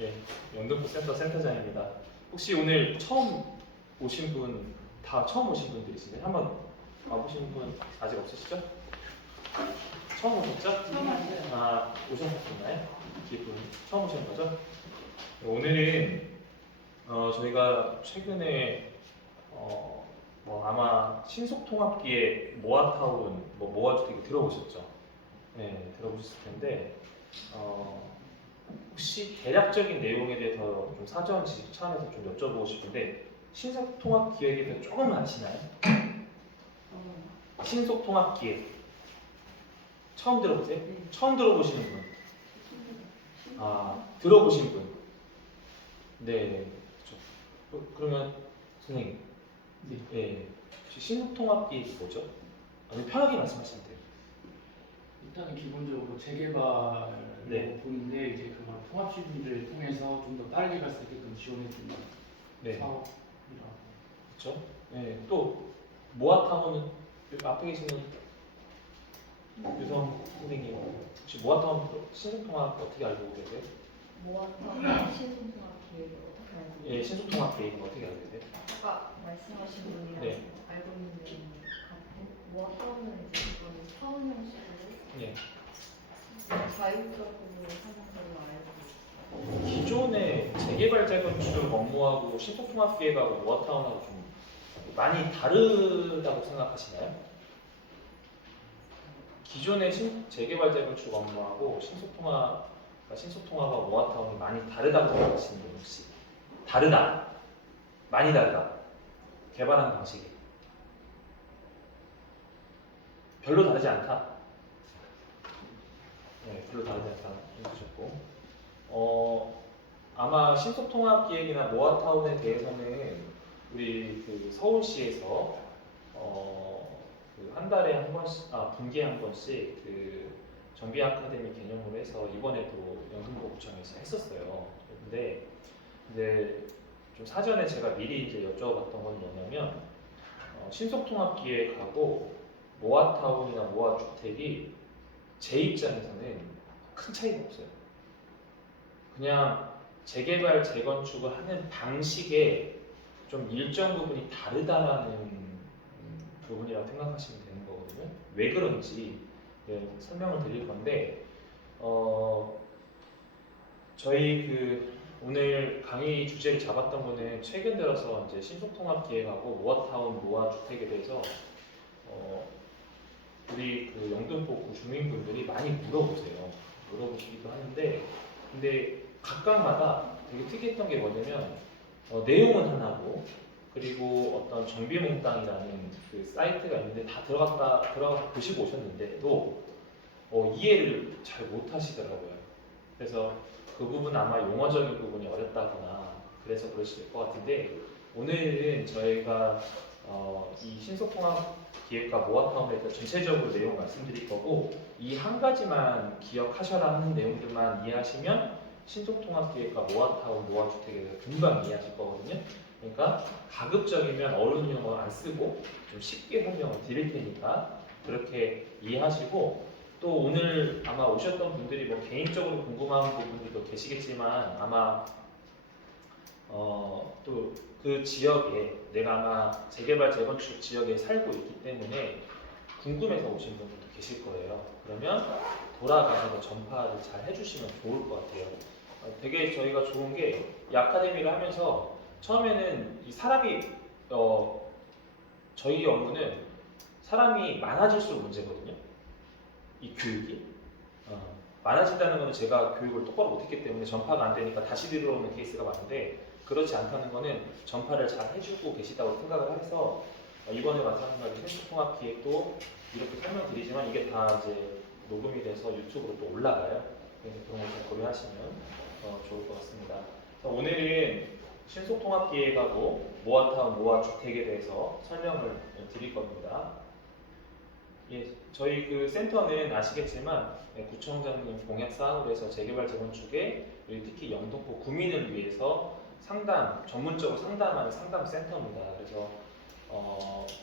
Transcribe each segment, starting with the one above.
예, 영등포 센터 센터장입니다. 혹시 오늘 처음 오신 분, 다 처음 오신 분들이신가요? 한번 와보신 분 아직 없으시죠? 처음 오셨죠? 처음 왔어요. 아, 오셨나요? 기분 처음 오신 거죠? 오늘은 저희가 최근에 뭐 아마 신속통합기의 모아타운, 뭐 모아주택 들어보셨죠? 네, 들어보셨을 텐데 혹시 대략적인 내용에 대해서 좀 사전 지식 차원에서 좀 여쭤보고 싶은데 신속통합기획에 대해서 조금 아시나요? 신속통합기획 처음 들어보세요? 처음 들어보시는 분? 아, 들어보신 분? 네, 그렇죠. 그러면 선생님, 네. 예, 혹시 신속통합기획이 뭐죠? 아니 편하게 말씀하시면 돼요. 일단은 기본적으로 재개발 네. 부분인데 이제 그걸 통합 시비를 통해서 좀 더 빠르게 갈 수 있게끔 지원해주는 네. 사업이라고. 그렇죠? 네. 또 모아타운은 여기 앞에 계시는 유성 선생님 혹시 모아타운 신속통합 어떻게 알고 계세요? 모아타운 신속통합 기획을 어떻게 알고 예, 신속통합 계획은 어떻게 알고 계세요? 아까 말씀하신 분이랑 네. 알고 있는 내용이 같고 모아타운은 이제 그거는 타운 형식으로 예. 자율적으로 하는 걸로 알고 있어요. 기존의 재개발 재건축 업무하고 신속통합 계획하고 모아타운하고 좀 많이 다르다고 생각하시나요? 기존의 재개발 재건축 업무하고 신속통합하고 모아타운이 많이 다르다고 생각하시는 분 혹시? 다르다, 많이 다르다. 개발하는 방식이 별로 다르지 않다. 네, 별로 다르지 않다 해주셨고, 아마 신속통합기획이나 모아타운에 대해서는 우리 그 서울시에서 그한 달에 한 번씩, 분기에 한 번씩 그 정비 아카데미 개념으로 해서 이번에도 영등포구청에서 했었어요. 근데 이제 좀 사전에 제가 미리 이제 여쭤봤던 건 뭐냐면 신속통합기획하고 모아타운이나 모아주택이 제 입장에서는 큰 차이가 없어요. 그냥 재개발, 재건축을 하는 방식에 좀 일정 부분이 다르다라는 부분이라고 생각하시면 되는 거거든요. 왜 그런지 설명을 드릴 건데, 저희 그 오늘 강의 주제를 잡았던 거는 최근 들어서 이제 신속통합기획하고 모아타운, 모아주택에 대해서 우리 그 영등포구 주민분들이 많이 물어보시기도 하는데, 근데 각각마다 되게 특이했던 게 뭐냐면 내용은 하나고, 그리고 어떤 정비몽땅이라는 그 사이트가 있는데 다 들어가 보시고 오셨는데도 이해를 잘 못하시더라고요. 그래서 그 부분 아마 용어적인 부분이 어렵다거나 그래서 그러실 것 같은데, 오늘은 저희가 이 신속통합 기획과 모아타운에 대해서 전체적으로 내용 말씀드릴 거고, 이 한 가지만 기억하셔라 하는 내용들만 이해하시면 신속통합기획과 모아타운, 모아주택에 대해서 금방 이해하실 거거든요. 그러니까 가급적이면 어려운 용어 안 쓰고 좀 쉽게 설명을 드릴 테니까 그렇게 이해하시고, 또 오늘 아마 오셨던 분들이 뭐 개인적으로 궁금한 부분들도 계시겠지만 아마 또 그 지역에 내가 아마 재개발 재건축 지역에 살고 있기 때문에 궁금해서 오신 분들도 계실 거예요. 그러면 돌아가셔서 전파를 잘 해주시면 좋을 것 같아요. 되게 저희가 좋은 게 이 아카데미를 하면서 처음에는 이 사람이 저희 업무는 사람이 많아질수록 문제거든요. 이 교육이 많아진다는 것은 제가 교육을 똑바로 못했기 때문에 전파가 안 되니까 다시 들어오는 케이스가 많은데, 그렇지 않다는 것은 전파를 잘 해주고 계시다고 생각을 해서 이번에 마찬가지로 신속통합기획도 이렇게 설명드리지만 이게 다 이제 녹음이 돼서 유튜브로 또 올라가요. 그래서 그런 것을 고려하시면 좋을 것 같습니다. 오늘은 신속통합기획하고 모아타운, 모아주택에 대해서 설명을 드릴 겁니다. 예, 저희 그 센터는 아시겠지만 구청장님 공약 사업을 해서 재개발 재건축에 특히 영등포 구민을 위해서 전문적으로 상담하는 상담센터입니다. 그래서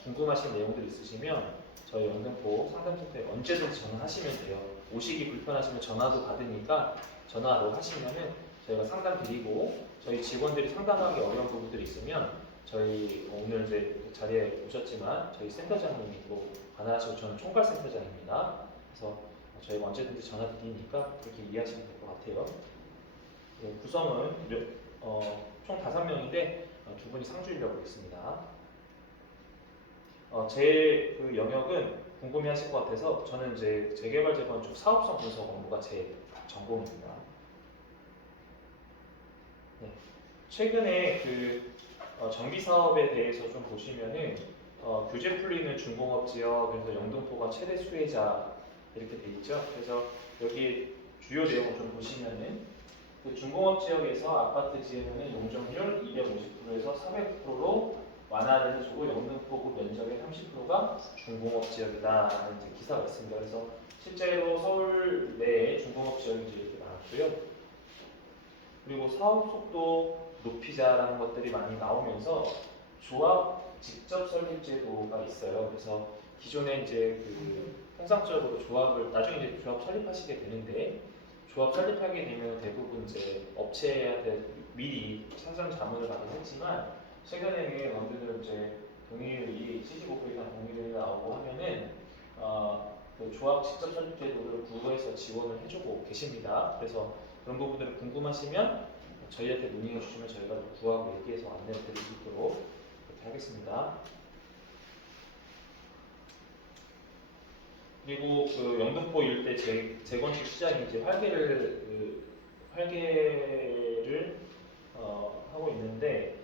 궁금하신 내용들 있으시면 저희 영등포 상담센터에 언제든지 전화하시면 돼요. 오시기 불편하시면 전화도 받으니까 전화로 하시면은 저희가 상담 드리고 저희 직원들이 상담하기 어려운 부분들이 있으면 저희 오늘 이제 자리에 오셨지만 저희 센터장님이 또 관할하시고 저는 총괄센터장입니다. 그래서 저희가 언제든지 전화 드리니까 그렇게 이해하시면 될 것 같아요. 네, 구성은 총 5명인데 두 분이 상주 인력으로 있습니다. 제 그 영역은 궁금해하실 것 같아서 저는 이제 재개발 재건축 사업성 분석 업무가 제 전공입니다. 네. 최근에 그 정비 사업에 대해서 좀 보시면은 규제 풀리는 중공업 지역, 그래서 영등포가 최대 수혜자 이렇게 돼 있죠. 그래서 여기 주요 내용을 좀 보시면은 그 중공업 지역에서 아파트 지으면은 용적률 250%에서 400%로 완화를 해주고 영등포구 면적의 30%가 중공업 지역이다라는 이제 기사가 있습니다. 그래서 실제로 서울 내에 중공업 지역이 이제 이렇게 나왔고요. 그리고 사업 속도 높이자라는 것들이 많이 나오면서 조합 직접 설립 제도가 있어요. 그래서 기존에 이제 그 통상적으로 조합을 나중에 이제 조합 설립하시게 되는데 조합 설립하게 되면 대부분 이제 업체한테 미리 사전 자문을 받긴 했지만 최근에는 어느들 이제 동의율이 75% 이상 동의율이 나오고 하면은 그 조합 직접 설립 제도를 구에서 지원을 해주고 계십니다. 그래서 그런 부분들을 궁금하시면 저희한테 문의해 주시면 저희가 구하고 얘기해서 안내해 드릴 수 있도록 그렇게 하겠습니다. 그리고 그 영등포 일대 재건축 시장이 이제 활개를 하고 있는데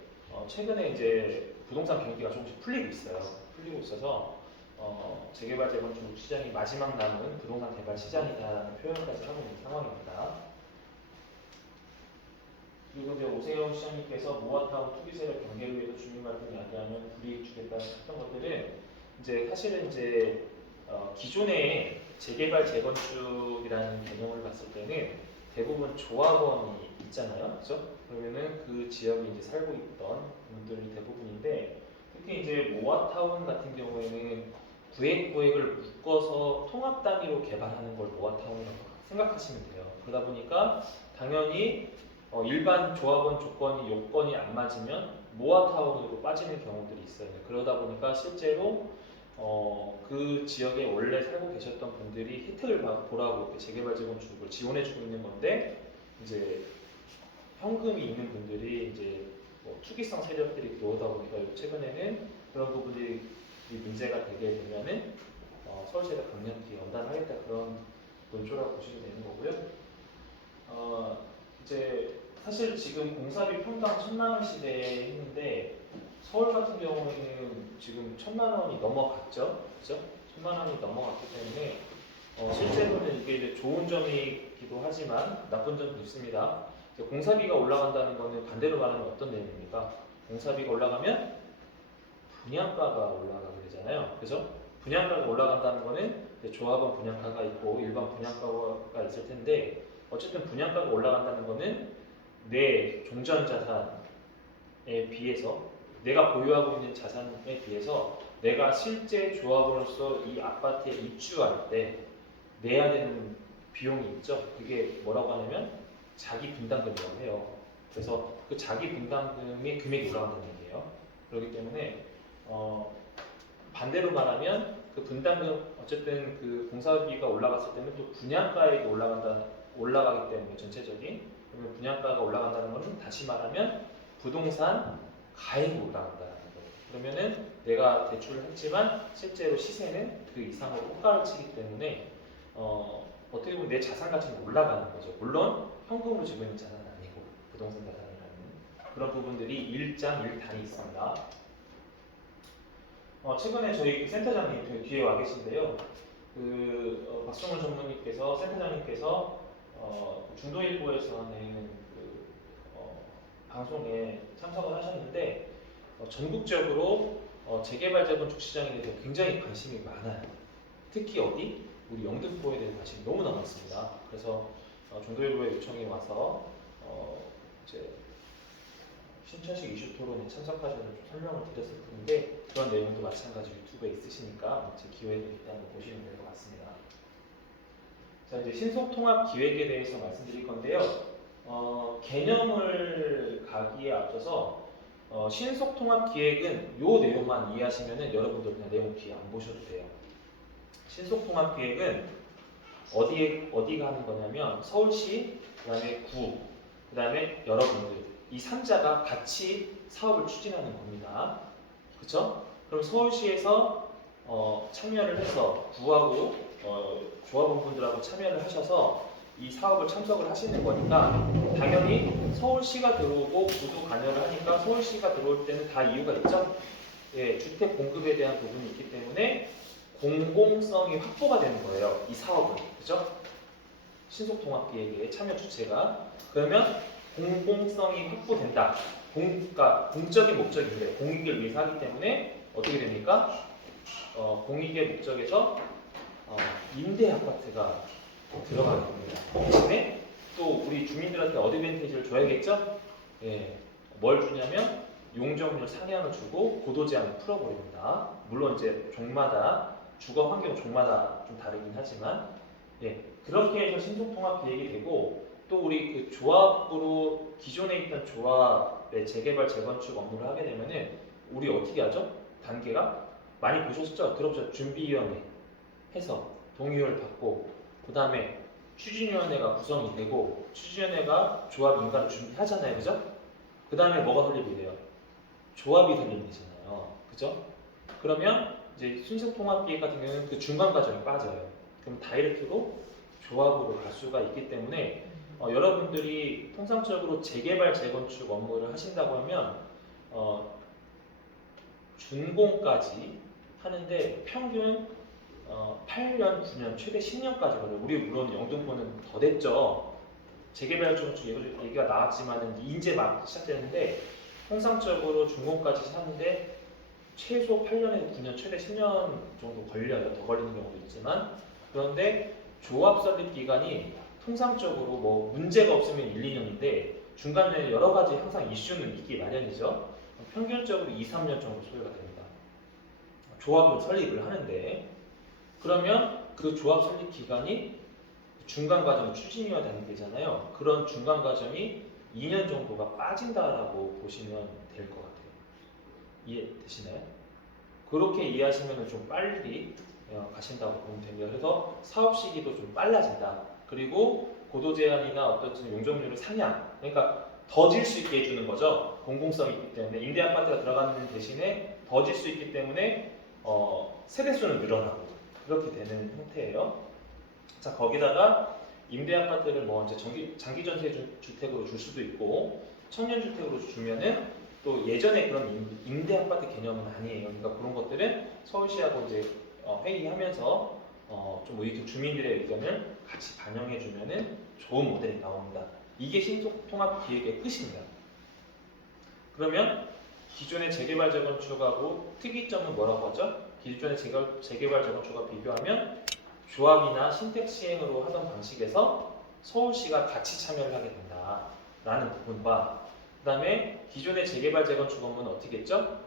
최근에 이제 부동산 경기가 조금씩 풀리고 있어요. 풀리고 있어서 재개발 재건축 시장이 마지막 남은 부동산 개발 시장이다라는 표현까지 하고 있는 상황입니다. 그리고 이제 오세훈 시장님께서 모아타운 투기 세력 경계를 위해서 주민 갈등 야기하면 불이익 주겠다 했던 것들은 이제 사실은 이제 기존의 재개발 재건축이라는 개념을 봤을 때는 대부분 조합원이 있잖아요, 그렇죠? 그러면은 그 지역에 이제 살고 있던 분들이 대부분인데 특히 이제 모아타운 같은 경우에는 구획을 묶어서 통합 단위로 개발하는 걸 모아타운이라고 생각하시면 돼요. 그러다 보니까 당연히 일반 조합원 조건이 요건이 안 맞으면 모아타운으로 빠지는 경우들이 있어요. 그러다 보니까 실제로 그 지역에 원래 살고 계셨던 분들이 혜택을 보라고 이렇게 재개발 재건축을 지원해주고 있는 건데 이제 현금이 있는 분들이 이제 뭐 투기성 세력들이 들어오다 보니까 최근에는 그런 부분들이 문제가 되게 되면은 서울시가 강력히 연단하겠다 그런 논조라고 보시면 되는 거고요. 이제 사실 지금 공사비 평당 1,000만 원 시대에 있는데 서울 같은 경우에는 지금 1,000만 원이 넘어갔죠, 그죠? 1,000만 원이 넘어갔기 때문에 실제로는 이게 이제 좋은 점이기도 하지만 나쁜 점도 있습니다. 공사비가 올라간다는 것은 반대로 말하면 어떤 내용입니까? 공사비가 올라가면 분양가가 올라가게 되잖아요, 그죠? 분양가가 올라간다는 것은 조합원 분양가가 있고 일반 분양가가 있을 텐데 어쨌든 분양가가 올라간다는 것은 내 종전 자산에 비해서 내가 보유하고 있는 자산에 비해서 내가 실제 조합원으로서 이 아파트에 입주할 때 내야 되는 비용이 있죠. 그게 뭐라고 하냐면 자기 분담금이라고 해요. 그래서 그 자기 분담금의 금액이 올라간다는 얘기예요. 그렇기 때문에 반대로 말하면 그 분담금 어쨌든 그 공사비가 올라갔을 때는 또 분양가액이 올라가기 때문에 전체적인 그러면 분양가가 올라간다는 것은 다시 말하면 부동산 가액이 올라간다는 거예요. 그러면은 내가 대출을 했지만 실제로 시세는 그 이상으로 호가를 치기 때문에 어떻게 보면 내 자산 가치는 올라가는 거죠. 물론 현금으로 지고 있는 자산은 아니고 부동산 자산이라는 그런 부분들이 일장일단이 있습니다. 최근에 저희 센터장님 그 뒤에 와 계신데요. 박성훈 전무님께서 센터장님께서 중도일보에서 하는 방송에 참석을 하셨는데 전국적으로 재개발 재건축 시장에 대해서 굉장히 관심이 많아요. 특히 어디? 우리 영등포에 대한 관심이 너무나 많습니다. 그래서 중도일보의 요청이 와서 이제 신천식 이슈 토론에 참석하셔서 좀 설명을 드렸을 텐데 그런 내용도 마찬가지 유튜브에 있으시니까 제 기회가 있다면 보시면 될 것 같습니다. 자, 이제 신속통합 기획에 대해서 말씀드릴 건데요. 개념을 가기에 앞서서 신속통합기획은 요 내용만 이해하시면은 여러분들 그냥 내용 뒤에 안 보셔도 돼요. 신속통합기획은 어디가 하는 거냐면 서울시, 그다음에 구, 그다음에 여러분들 이 3자가 같이 사업을 추진하는 겁니다. 그렇죠? 그럼 서울시에서 참여를 해서 구하고 조합원분들하고 참여를 하셔서 이 사업을 참석을 하시는 거니까 당연히 서울시가 들어오고 구도 관여를 하니까 서울시가 들어올 때는 다 이유가 있죠. 예, 주택 공급에 대한 부분이 있기 때문에 공공성이 확보가 되는 거예요. 이 사업은. 그죠? 신속통합기획의 참여 주체가. 그러면 공공성이 확보된다. 그러니까 공적인 목적인데 공익을 위해서 하기 때문에 어떻게 됩니까? 공익의 목적에서 임대 아파트가 들어가게 됩니다. 대신에 또 우리 주민들한테 어드밴티지를 줘야겠죠? 예, 뭘 주냐면 용적률 상향을 주고 고도 제한을 풀어버립니다. 물론 이제 종마다 주거 환경 종마다 좀 다르긴 하지만 예, 그렇게 해서 신속통합 계획이 되고 또 우리 그 조합으로 기존에 있던 조합의 재개발 재건축 업무를 하게 되면은 우리 어떻게 하죠? 단계가 많이 보셨죠? 들어보셨죠? 준비위원회 해서 동의를 받고 그 다음에 추진위원회가 구성이 되고 추진위원회가 조합 인가를 준비하잖아요, 그죠? 그 다음에 뭐가 설립이 돼요? 조합이 설립이 되잖아요, 그죠? 그러면 이제 신속통합기획 같은 경우는 그 중간 과정이 빠져요. 그럼 다이렉트로 조합으로 갈 수가 있기 때문에 여러분들이 통상적으로 재개발 재건축 업무를 하신다고 하면 준공까지 하는데 평균 8년, 9년, 최대 10년까지 걸려요. 우리 물론 영등포는 더 됐죠. 재개발 재건축 얘기가 나왔지만은 이제 막 시작되는데 통상적으로 준공까지 하는데 최소 8년에서 9년, 최대 10년 정도 걸려요. 더 걸리는 경우도 있지만 그런데 조합 설립 기간이 통상적으로 뭐 문제가 없으면 1, 2년인데 중간에 여러 가지 항상 이슈는 있기 마련이죠. 평균적으로 2, 3년 정도 소요가 됩니다. 조합을 설립을 하는데 그러면 그 조합 설립 기간이 중간 과정 추진위원 단계잖아요. 그런 중간 과정이 2년 정도가 빠진다라고 보시면 될 것 같아요. 이해되시나요? 그렇게 이해하시면 좀 빨리 가신다고 보면 됩니다. 그래서 사업 시기도 좀 빨라진다. 그리고 고도 제한이나 어떤 용적률을 상향, 그러니까 더 질 수 있게 해주는 거죠. 공공성이 있기 때문에 임대 아파트가 들어가는 대신에 더 질 수 있기 때문에 세대 수는 늘어나고 그렇게 되는 형태예요. 자, 거기다가 임대 아파트를 뭐 이제 장기 전세 주택으로 줄 수도 있고 청년 주택으로 주면은 또 예전에 그런 임대 아파트 개념은 아니에요. 그러니까 그런 것들은 서울시하고 이제 회의하면서 좀 우리 주민들의 의견을 같이 반영해 주면은 좋은 모델이 나옵니다. 이게 신속통합 기획의 끝입니다. 그러면 기존의 재개발 재건축하고 특이점은 뭐라고 하죠? 기존의 재개발 재건축과 비교하면 조합이나 신택 시행으로 하던 방식에서 서울시가 같이 참여를 하게 된다라는 부분과 그 다음에 기존의 재개발 재건축 업무는 어떻게 했죠?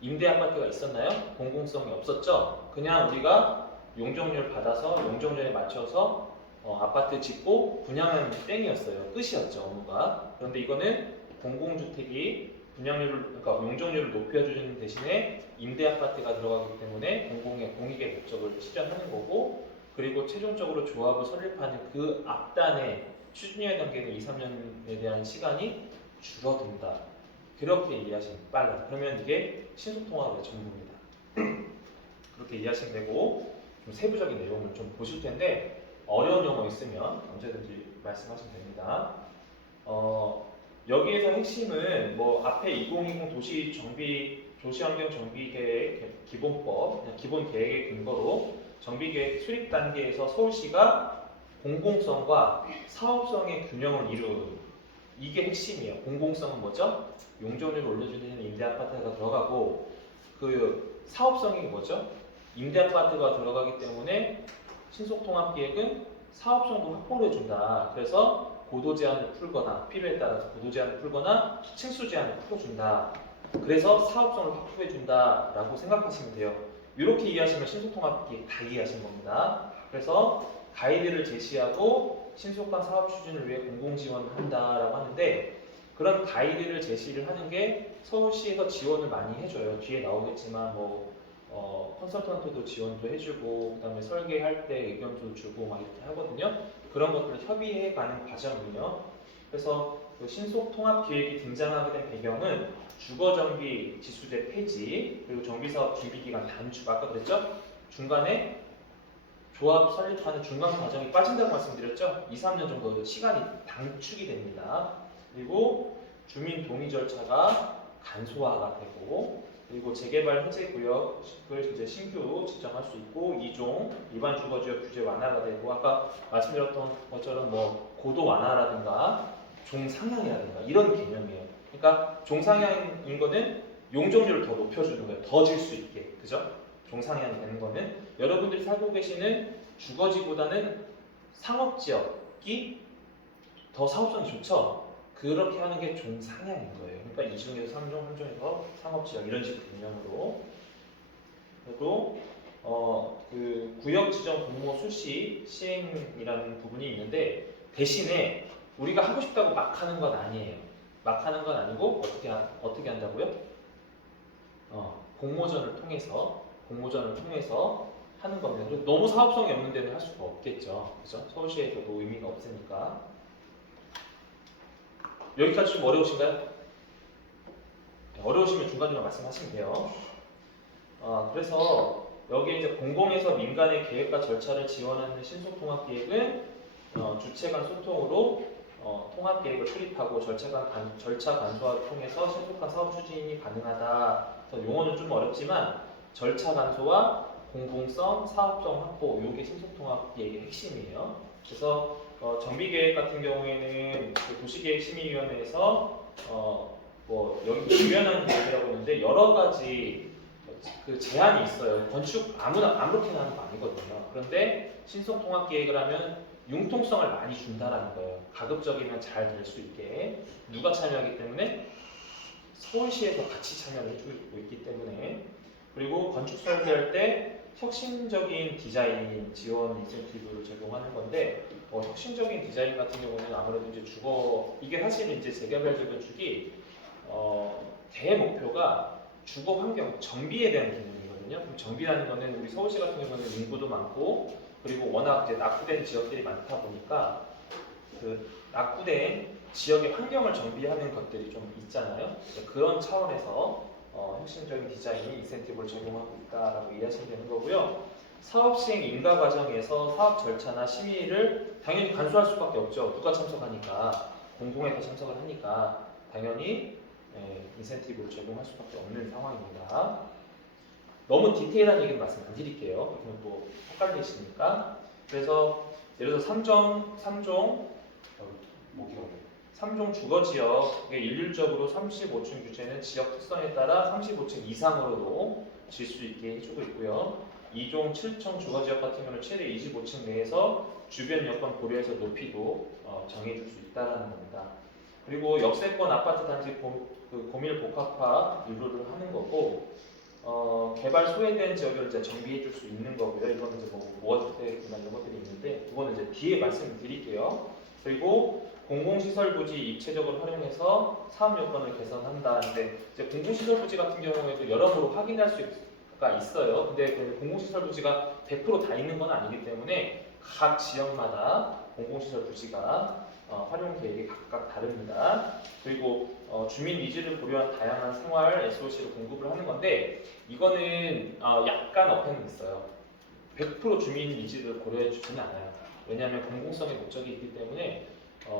임대 아파트가 있었나요? 공공성이 없었죠? 그냥 우리가 용적률 받아서 용적률에 맞춰서 아파트 짓고 분양하는 땡이었어요. 끝이었죠, 업무가. 그런데 이거는 공공주택이 그러니까 용적률을 높여주는 대신에 임대 아파트가 들어가기 때문에 공익의 목적을 실현하는 거고 그리고 최종적으로 조합을 설립하는 그 앞단의 추진위원 단계는 2, 3년에 대한 시간이 줄어든다. 그렇게 이해하시면 빨라. 그러면 이게 신속통합의 전부입니다. 그렇게 이해하시면 되고 좀 세부적인 내용을 좀 보실 텐데 어려운 용어 있으면 언제든지 말씀하시면 됩니다. 여기에서 핵심은 뭐 앞에 2020 도시환경 정비계획 기본법, 기본 계획의 근거로 정비계획 수립 단계에서 서울시가 공공성과 사업성의 균형을 이루는 이게 핵심이에요. 공공성은 뭐죠? 용적률을 올려주는 임대 아파트가 들어가고 그 사업성이 뭐죠? 임대 아파트가 들어가기 때문에 신속통합기획은 사업성도 확보를 해준다. 그래서 고도 제한을 풀거나 필요에 따라서 고도 제한을 풀거나 층수 제한을 풀어준다. 그래서 사업성을 확보해준다라고 생각하시면 돼요. 이렇게 이해하시면 신속통합기획 다 이해하신 겁니다. 그래서 가이드를 제시하고 신속한 사업 추진을 위해 공공 지원을 한다라고 하는데 그런 가이드를 제시를 하는 게 서울시에서 지원을 많이 해줘요. 뒤에 나오겠지만 뭐 컨설턴트도 지원도 해주고 그다음에 설계할 때 의견도 주고 막 이렇게 하거든요. 그런 것들을 협의해가는 과정이에요. 그래서 그 신속 통합 기획이 등장하게 된 배경은 주거 정비 지수제 폐지 그리고 정비 사업 준비 기간 단축 아까 그랬죠? 중간에 조합 설립하는 중간 과정이 빠진다고 말씀드렸죠? 2, 3년 정도 시간이 단축이 됩니다. 그리고 주민 동의 절차가 간소화가 되고 그리고 재개발 해제 구역을 이제 신규 지정할 수 있고 2종 일반 주거지역 규제 완화가 되고 아까 말씀드렸던 것처럼 뭐 고도 완화라든가 종상향이라든가 이런 개념이에요. 그러니까 종상향인 거는 용적률을 더 높여주는 거예요. 더 질 수 있게. 그죠? 종상향이 되는 거는 여러분들이 살고 계시는 주거지보다는 상업지역이 더 사업성이 좋죠. 그렇게 하는 게 종상향인 거예요. 그러니까 2중에서 3종, 3종에서 상업지역 이런 식의 개념으로 그리고 그 구역 지정 공모 수시 시행이라는 부분이 있는데 대신에 우리가 하고 싶다고 막 하는 건 아니에요. 막 하는 건 아니고 어떻게 한다고요? 공모전을 통해서 하는 겁니다. 그래서 너무 사업성이 없는 데는 할 수가 없겠죠. 그죠? 서울시에서도 의미가 없으니까. 여기까지 좀 어려우신가요? 어려우시면 중간중간 말씀하시면 돼요. 그래서 여기 이제 공공에서 민간의 계획과 절차를 지원하는 신속통합기획은 주체 간 소통으로 통합계획을 수립하고 절차 간소화를 통해서 신속한 사업 추진이 가능하다. 용어는 좀 어렵지만 절차 간소화, 공공성, 사업성 확보 이게 신속통합계획의 핵심이에요. 그래서 정비계획 같은 경우에는 그 도시계획심의위원회에서 뭐 여기 유연한 계획이라고 하는데 여러 가지 그 제한이 있어요. 건축 아무렇게나 하는 거 아니거든요. 그런데 신속통합계획을 하면 융통성을 많이 준다라는 거예요. 가급적이면 잘 될 수 있게 누가 참여하기 때문에 서울시에서 같이 참여를 해주고 있기 때문에 그리고 건축 설계할 때 혁신적인 디자인 지원 인센티브를 제공하는 건데 혁신적인 디자인 같은 경우는 아무래도 이제 이게 사실 이제 재개발 재건축이 대 목표가 주거 환경 정비에 대한 개념이거든요. 그럼 정비라는 거는 우리 서울시 같은 경우는 인구도 많고 그리고 워낙 이제 낙후된 지역들이 많다 보니까 그 낙후된 지역의 환경을 정비하는 것들이 좀 있잖아요. 그런 차원에서 혁신적인 디자인 인센티브를 제공하고 있다라고 이해하시면 되는 거고요. 사업 시행 인가 과정에서 사업 절차나 심의를 당연히 간소화할 수밖에 없죠. 누가 참석하니까 공공에서 참석을 하니까 당연히 인센티브를 제공할 수밖에 없는 상황입니다. 너무 디테일한 얘기는 말씀 안 드릴게요. 그러면 또 헷갈리시니까. 그래서 예를 들어 3종 주거지역의 일률적으로 35층 규제는 지역 특성에 따라 35층 이상으로도 질 수 있게 해주고 있고요. 2종 7층 주거지역 같은 경우는 최대 25층 내에서 주변 여건 고려해서 높이도 정해줄 수 있다는 겁니다. 그리고 역세권 아파트 단지 고밀 복합화 유도를 하는 거고 개발 소외된 지역을 이제 정비해줄 수 있는 거고요. 이거는 이제 뭐 모아주택이나 이런 것들이 있는데 그거는 이제 뒤에 말씀드릴게요. 그리고 공공시설 부지 입체적으로 활용해서 사업 여건을 개선한다. 근데 이제 공공시설 부지 같은 경우에도 여러모로 확인할 수가 있어요. 근데 그 공공시설 부지가 100% 다 있는 건 아니기 때문에 각 지역마다 공공시설 부지가 활용 계획이 각각 다릅니다. 그리고 주민 니즈를 고려한 다양한 생활 SOC를 공급을 하는 건데 이거는 약간 어폐는 있어요. 100% 주민 니즈를 고려해 주지는 않아요. 왜냐하면 공공성의 목적이 있기 때문에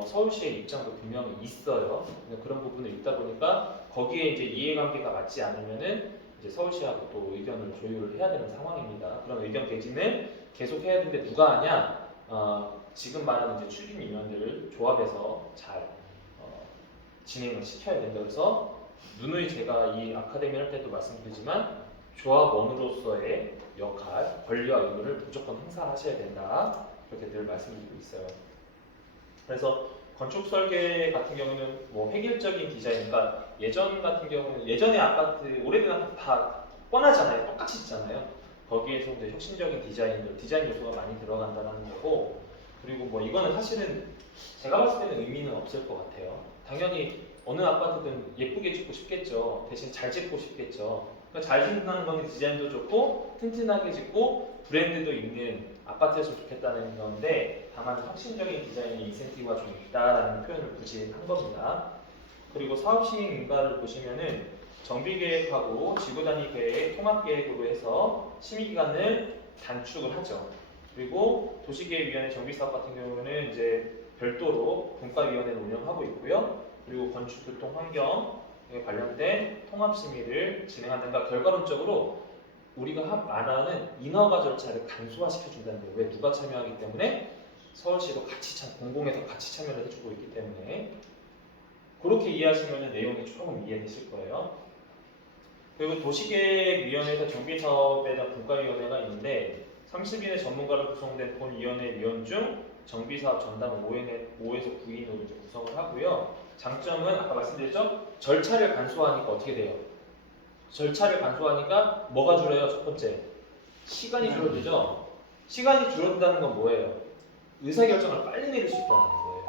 서울시의 입장도 분명히 있어요. 그런 부분이 있다 보니까 거기에 이제 이해관계가 맞지 않으면은 이제 서울시하고 또 의견을 조율을 해야 되는 상황입니다. 그런 의견 개진을 계속 해야 되는데 누가 하냐? 지금 말하는 이제 추진위원들을 조합해서 잘 진행을 시켜야 된다. 그래서 누누이 제가 이 아카데미 할 때도 말씀드리지만 조합원으로서의 역할, 권리와 의무를 무조건 행사하셔야 된다. 그렇게 늘 말씀드리고 있어요. 그래서 건축 설계 같은 경우는 뭐 획일적인 디자인, 그러니까 예전 같은 경우는 예전의 아파트, 오래된 아파트 다 뻔하잖아요. 똑같이 있잖아요. 거기에서 이제 혁신적인 디자인 요소가 많이 들어간다는 거고 그리고 뭐 이거는 사실은 제가 봤을 때는 의미는 없을 것 같아요. 당연히 어느 아파트든 예쁘게 짓고 싶겠죠. 대신 잘 짓고 싶겠죠. 그러니까 잘 짓는다는 건 디자인도 좋고 튼튼하게 짓고 브랜드도 있는 아파트였으면 좋겠다는 건데, 다만 혁신적인 디자인의 인센티브가 좀 있다라는 표현을 굳이 한 겁니다. 그리고 사업 시행 인가를 보시면은 정비 계획하고 지구 단위 계획, 통합 계획으로 해서 심의 기간을 단축을 하죠. 그리고 도시계획위원회 정비 사업 같은 경우는 이제 별도로 분과위원회를 운영하고 있고요. 그리고 건축, 교통, 환경에 관련된 통합 심의를 진행하는가, 결과론적으로 우리가 말하는 인허가 절차를 간소화시켜 준다는 거예요. 왜? 누가 참여하기 때문에 서울시도 같이 공공에서 같이 참여를 해주고 있기 때문에. 그렇게 이해하시면 내용이 조금 이해되실 거예요. 그리고 도시계획위원회에서 정비사업에 대한 분과위원회가 있는데 30인의 전문가로 구성된 본위원회 위원 중 정비사업 전담 5에서 9인으로 이제 구성을 하고요. 장점은 아까 말씀드렸죠? 절차를 간소화하니까 어떻게 돼요? 절차를 간소화하니까 뭐가 줄어요? 첫 번째, 시간이 줄어들죠? 시간이 줄어든다는 건 뭐예요? 의사결정을 빨리 내릴 수 있다는 거예요.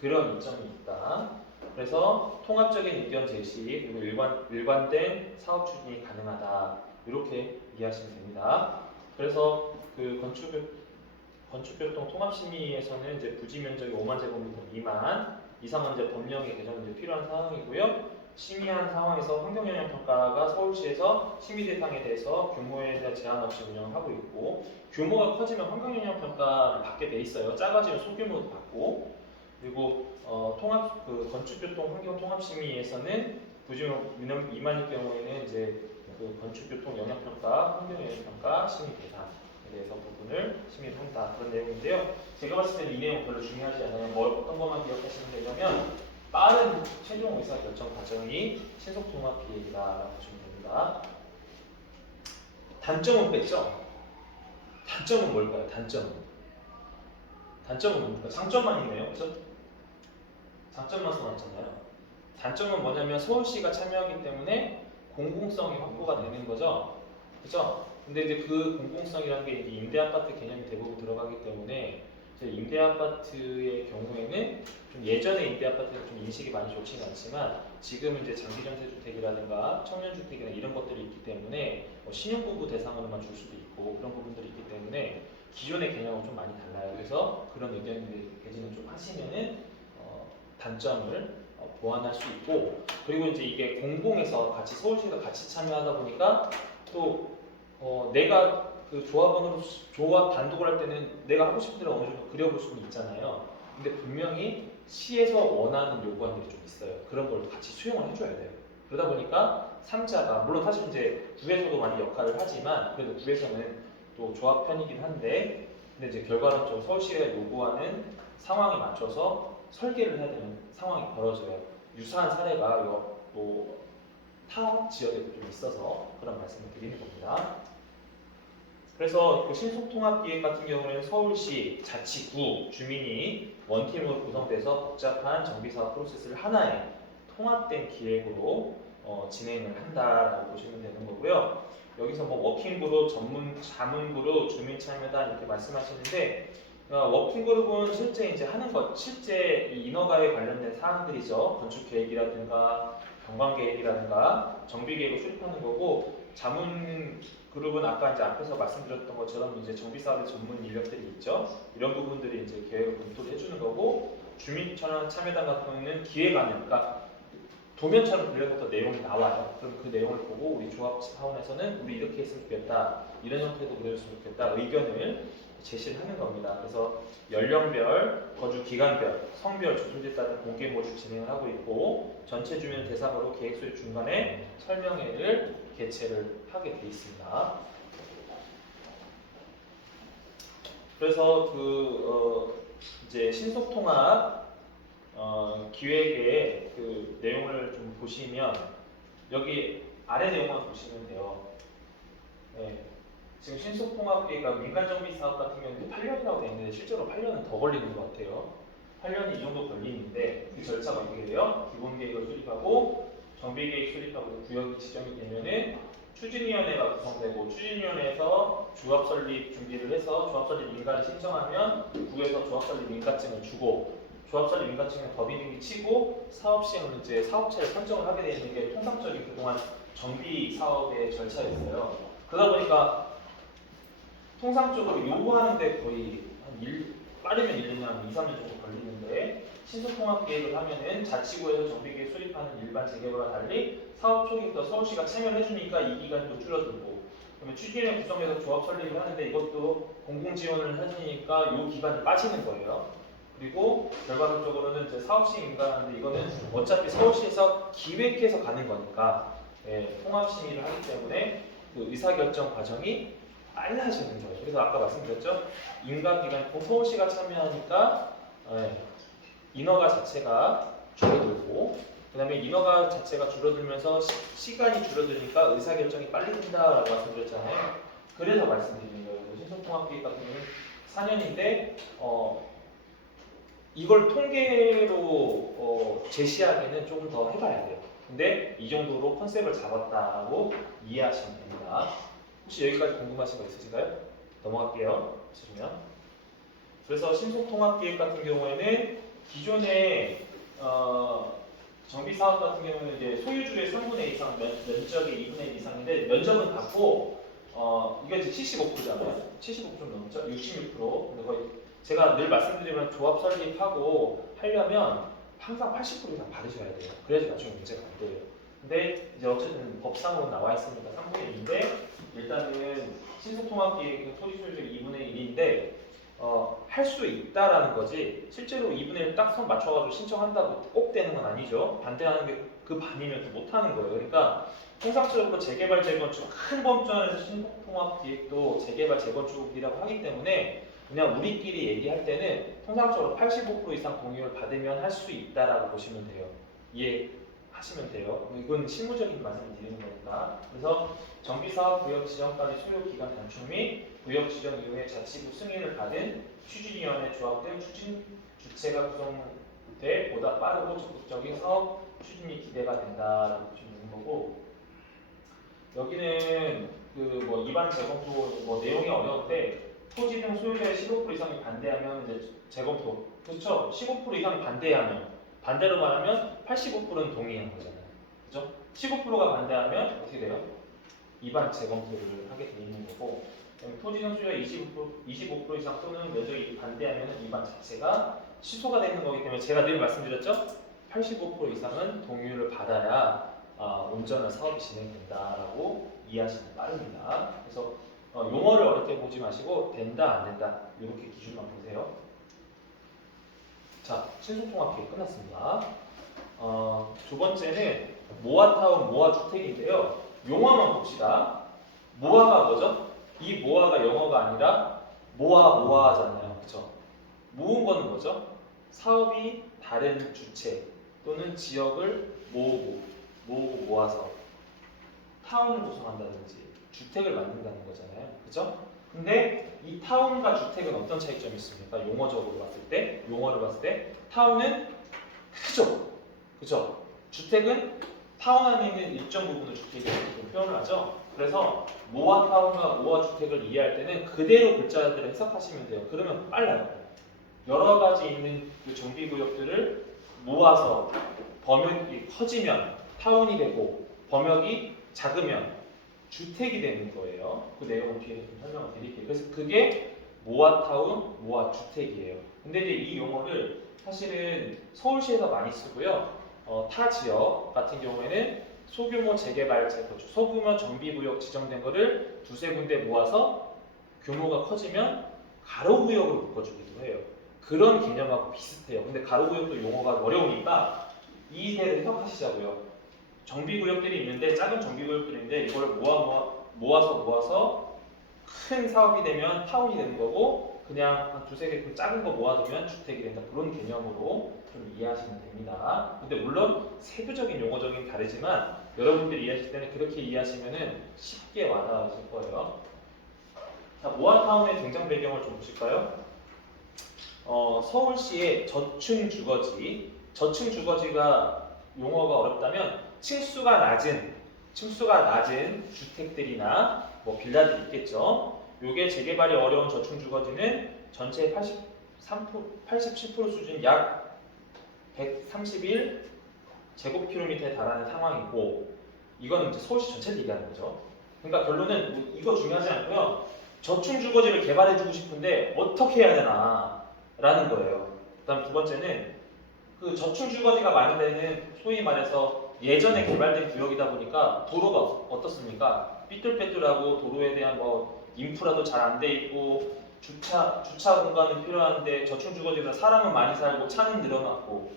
그런 이점이 있다. 그래서 통합적인 의견 제시, 그리고 일관된 사업 추진이 가능하다. 이렇게 이해하시면 됩니다. 그래서 그 건축교통 통합심의에서는 이제 부지 면적이 5만 제곱미터 미만 이상은 이제 법령의 개정이 이제 필요한 상황이고요. 심의한 상황에서 환경영향평가가 서울시에서 심의 대상에 대해서 규모에 대한 제한 없이 운영하고 있고, 규모가 커지면 환경영향평가를 받게 돼 있어요. 작아지면 소규모도 받고. 그리고 건축교통 환경통합심의에서는 부지 면적 미만일 경우에는 이제 그 건축교통 영향평가, 환경영향평가 심의 대상에 대해서 부분을 심의를 한다, 그런 내용인데요. 제가 봤을 때는 이 내용 별로 중요하지 않아요. 어떤 것만 기억하시면 되냐면 빠른 최종 의사결정 과정이 신속통합기획이다라고 보시면 됩니다. 단점은 뺐죠? 단점은 뭘까요? 단점은 뭡니까? 장점만 있네요. 그렇죠? 장점만 써놨잖아요. 단점은 뭐냐면 서울시가 참여하기 때문에 공공성이 확보가 되는 거죠. 그죠? 근데 이제 그 공공성이라는 게 이제 임대아파트 개념이 대부분 들어가기 때문에 이제 임대아파트의 경우에는 좀 예전에 임대아파트는 좀 인식이 많이 좋지는 않지만 지금은 이제 장기전세주택이라든가 청년주택이나 이런 것들이 있기 때문에 신혼부부 대상으로만 줄 수도 있고 그런 부분들이 있기 때문에 기존의 개념은 좀 많이 달라요. 그래서 그런 의견을 개진을 좀 하시면은 단점을 보완할 수 있고, 그리고 이제 이게 공공에서 같이 서울시가 같이 참여하다 보니까 또 내가 그 조합 단독을 할 때는 내가 하고 싶은 대로 어느 정도 그려볼 수는 있잖아요. 근데 분명히 시에서 원하는 요구안들이 좀 있어요. 그런 걸 같이 수용을 해줘야 돼요. 그러다 보니까 3자가 물론 사실 이제 구에서도 많이 역할을 하지만 그래도 구에서는 또 조합 편이긴 한데, 근데 이제 결과론적으로 서울시가 요구하는 상황에 맞춰서 설계를 해야 되는 상황이 벌어져요. 유사한 사례가 타 지역에도 좀 있어서 그런 말씀을 드리는 겁니다. 그래서 그 신속통합기획 같은 경우에는 서울시, 자치구, 주민이 원팀으로 구성돼서 복잡한 정비사업 프로세스를 하나의 통합된 기획으로 진행을 한다라고 보시면 되는 거고요. 여기서 뭐 워킹그룹, 자문그룹, 주민참여단 이렇게 말씀하시는데 워킹그룹은 실제 이제 하는 것, 실제 이 인허가에 관련된 사항들이죠. 건축계획이라든가 경관계획이라든가 정비계획을 수립하는 거고, 자문그룹은 아까 이제 앞에서 말씀드렸던 것처럼 이제 정비사업의 전문 인력들이 있죠. 이런 부분들이 이제 계획을 검토를 해주는 거고, 주민참여단 같은 경우는 기획안을, 그러니까 도면처럼 그려서 내용이 나와요. 그럼 그 내용을 보고 우리 조합 차원에서는 우리 이렇게 했으면 좋겠다, 이런 형태도 그려줬으면 좋겠다, 의견을 제시를 하는 겁니다. 그래서 연령별, 거주 기간별, 성별, 조성지에 따른 공개 모집 진행을 하고 있고, 전체 주민을 대상으로 계획 수립 중간에 설명회를 개최를 하게 돼 있습니다. 그래서 이제 신속통합 기획의 그 내용을 좀 보시면 여기 아래 내용만 보시면 돼요. 네. 지금 신속통합기획과 민간정비사업 같은 경우는 8년이라고 되어 있는데 실제로 8년은 더 걸리는 것 같아요. 8년이 이 정도 걸리는데 그 절차가 어떻게 돼요? 기본계획을 수립하고 정비계획 수립하고 구역이 지정이 되면은 추진위원회가 구성되고 추진위원회에서 조합 설립 준비를 해서 조합 설립 인가를 신청하면 구에서 조합 설립 인가증을 주고 조합 설립 인가증을 법인등기 치고 사업 시행을 이제 사업체를 선정을 하게 되는 게 통상적인 그동안 정비 사업의 절차였어요. 그러다 보니까 통상적으로 요구하는데 거의 빠르면 1년, 한 2, 3년 정도 걸리는데 신속통합계획을 하면은 자치구에서 정비계획 수립하는 일반 재개발과 달리 사업 초기부터 서울시가 참여를 해주니까 이 기간도 줄어들고 그러면 추진위원회 구성해서 조합 설립을 하는데 이것도 공공지원을 해주니까 이 기간이 빠지는 거예요. 그리고 결과적으로는 이제 사업시행 인가하는데 이거는 어차피 서울시에서 기획해서 가는 거니까 통합심의를 하기 때문에 그 의사결정 과정이 빨라지는 거예요. 그래서 아까 말씀드렸죠. 인가기간 서울시가 참여하니까 인허가 자체가 줄어들고 그 다음에 인허가 자체가 줄어들면서 시간이 줄어드니까 의사결정이 빨리 된다라고 말씀드렸잖아요. 그래서 말씀드리는 거예요. 신속통합계획 같은 경우는 4년인데 이걸 통계로 제시하기는 조금 더 해봐야 돼요. 근데 이 정도로 컨셉을 잡았다고 이해하시면 됩니다. 혹시 여기까지 궁금하신 거 있으신가요? 넘어갈게요. 보시면 그래서 신속통합계획 같은 경우에는 기존의 정비 사업 같은 경우는 이제 소유주의 3분의 2 이상, 면적의 2분의 1 이상인데 면적은 같고 이게 이제 75%잖아요. 75% 넘죠? 66%. 근데 거의 제가 늘 말씀드리면 조합 설립하고 하려면 항상 80% 이상 받으셔야 돼요. 그래야지 나중에 문제가 안 돼요. 근데 이제 어쨌든 법상으로 나와 있으니까 3분의 1인데 일단은 신속통합계획은 토지 소유주의 2분의 1인데 할 수 있다라는 거지 실제로 2분의 1 딱 선 맞춰가지고 신청한다고 꼭 되는 건 아니죠. 반대하는 게 그 반이면 또 못하는 거예요. 그러니까 통상적으로 재개발 재건축 큰 범주안에서 신속통합기획도 재개발 재건축이라고 하기 때문에 그냥 우리끼리 얘기할 때는 통상적으로 85% 이상 공유를 받으면 할 수 있다라고 보시면 돼요. 이해하시면 돼요. 이건 실무적인 말씀을 드리는 거니까. 그래서 정비사업 구역 지정까지 소요 기간 단축 및 구역 지정 이후에 자치구 승인을 받은 추진위원회 조합 등 추진 주체가 구성돼 보다 빠르고 적극적인 사업 추진이 기대가 된다라고 보시면 되는 거고 여기는 그 뭐 입안 재검토 뭐 내용이 어려운데 토지 등 소유자의 15% 이상이 반대하면 이제 재검토 그렇죠? 15% 이상이 반대하면 반대로 말하면 85%는 동의한 거잖아요. 그렇죠? 15%가 반대하면 어떻게 돼요? 입안 재검토를 하게 돼 있는 거고 토지 등 소유자 25% 이상 또는 면적이 반대하면 입안 자체가 취소가 되는 거기 때문에 제가 늘 말씀드렸죠? 85% 이상은 동의를 받아야 온전한 사업이 진행된다라고 이해하시면 빠릅니다. 그래서 용어를 어렵게 보지 마시고 된다 안 된다 이렇게 기준만 보세요. 자, 신속통합계획 끝났습니다. 두 번째는 모아타운 모아주택인데요. 용어만 봅시다. 모아가 뭐죠? 이 모아가 영어가 아니라 모아잖아요. 그렇죠? 모은 거는 뭐죠? 사업이 다른 주체 또는 지역을 모으고 모아서 타운을 구성한다든지 주택을 만든다는 거잖아요. 그죠? 근데 이 타운과 주택은 어떤 차이점이 있습니까? 용어적으로 봤을 때, 용어를 봤을 때 타운은 크죠. 그죠? 주택은 타운 안에 있는 일정 부분을 주택이라고 표현을 하죠. 그래서 모아 타운과 모아 주택을 이해할 때는 그대로 글자들을 해석하시면 돼요. 그러면 빨라요. 여러 가지 있는 그 정비 구역들을 모아서 범역이 커지면 타운이 되고 범역이 작으면 주택이 되는 거예요. 그 내용을 뒤에서 좀 설명을 드릴게요. 그래서 그게 모아타운, 모아주택이에요. 근데 이제 이 용어를 사실은 서울시에서 많이 쓰고요. 타 지역 같은 경우에는 소규모 재개발, 재건축, 소규모 정비구역 지정된 거를 두세 군데 모아서 규모가 커지면 가로구역으로 묶어주기도 해요. 그런 개념하고 비슷해요. 근데 가로구역도 용어가 어려우니까 이대로 해석하시자고요. 정비구역들이 있는데 작은 정비구역들인데 이걸 모아서 큰 사업이 되면 타운이 되는 거고 그냥 한 두세 개 작은 거 모아두면 주택이 된다. 그런 개념으로 좀 이해하시면 됩니다. 근데 물론 세부적인 용어적인 다르지만 여러분들이 이해하실 때는 그렇게 이해하시면 쉽게 와닿으실 거예요. 자, 모아타운의 등장 배경을 좀 보실까요? 서울시의 저층 주거지, 저층 주거지가 용어가 어렵다면 층수가 낮은 층수가 낮은 주택들이나 뭐 빌라들 있겠죠. 요게 재개발이 어려운 저층 주거지는 전체 87% 수준 약 131 제곱킬로미터에 달하는 상황이고, 이거는 이제 서울시 전체를 얘기하는 거죠. 그러니까 결론은 뭐 이거 중요하지 않고요. 저층 주거지를 개발해주고 싶은데 어떻게 해야 되나라는 거예요. 그다음 두 번째는 그 저층 주거지가 많은 데는 소위 말해서 예전에 개발된 구역이다 보니까 도로가 어떻습니까? 삐뚤빼뚤하고 도로에 대한 뭐 인프라도 잘 안 돼 있고 주차 공간은 필요한데 저층 주거지라 사람은 많이 살고 차는 늘어났고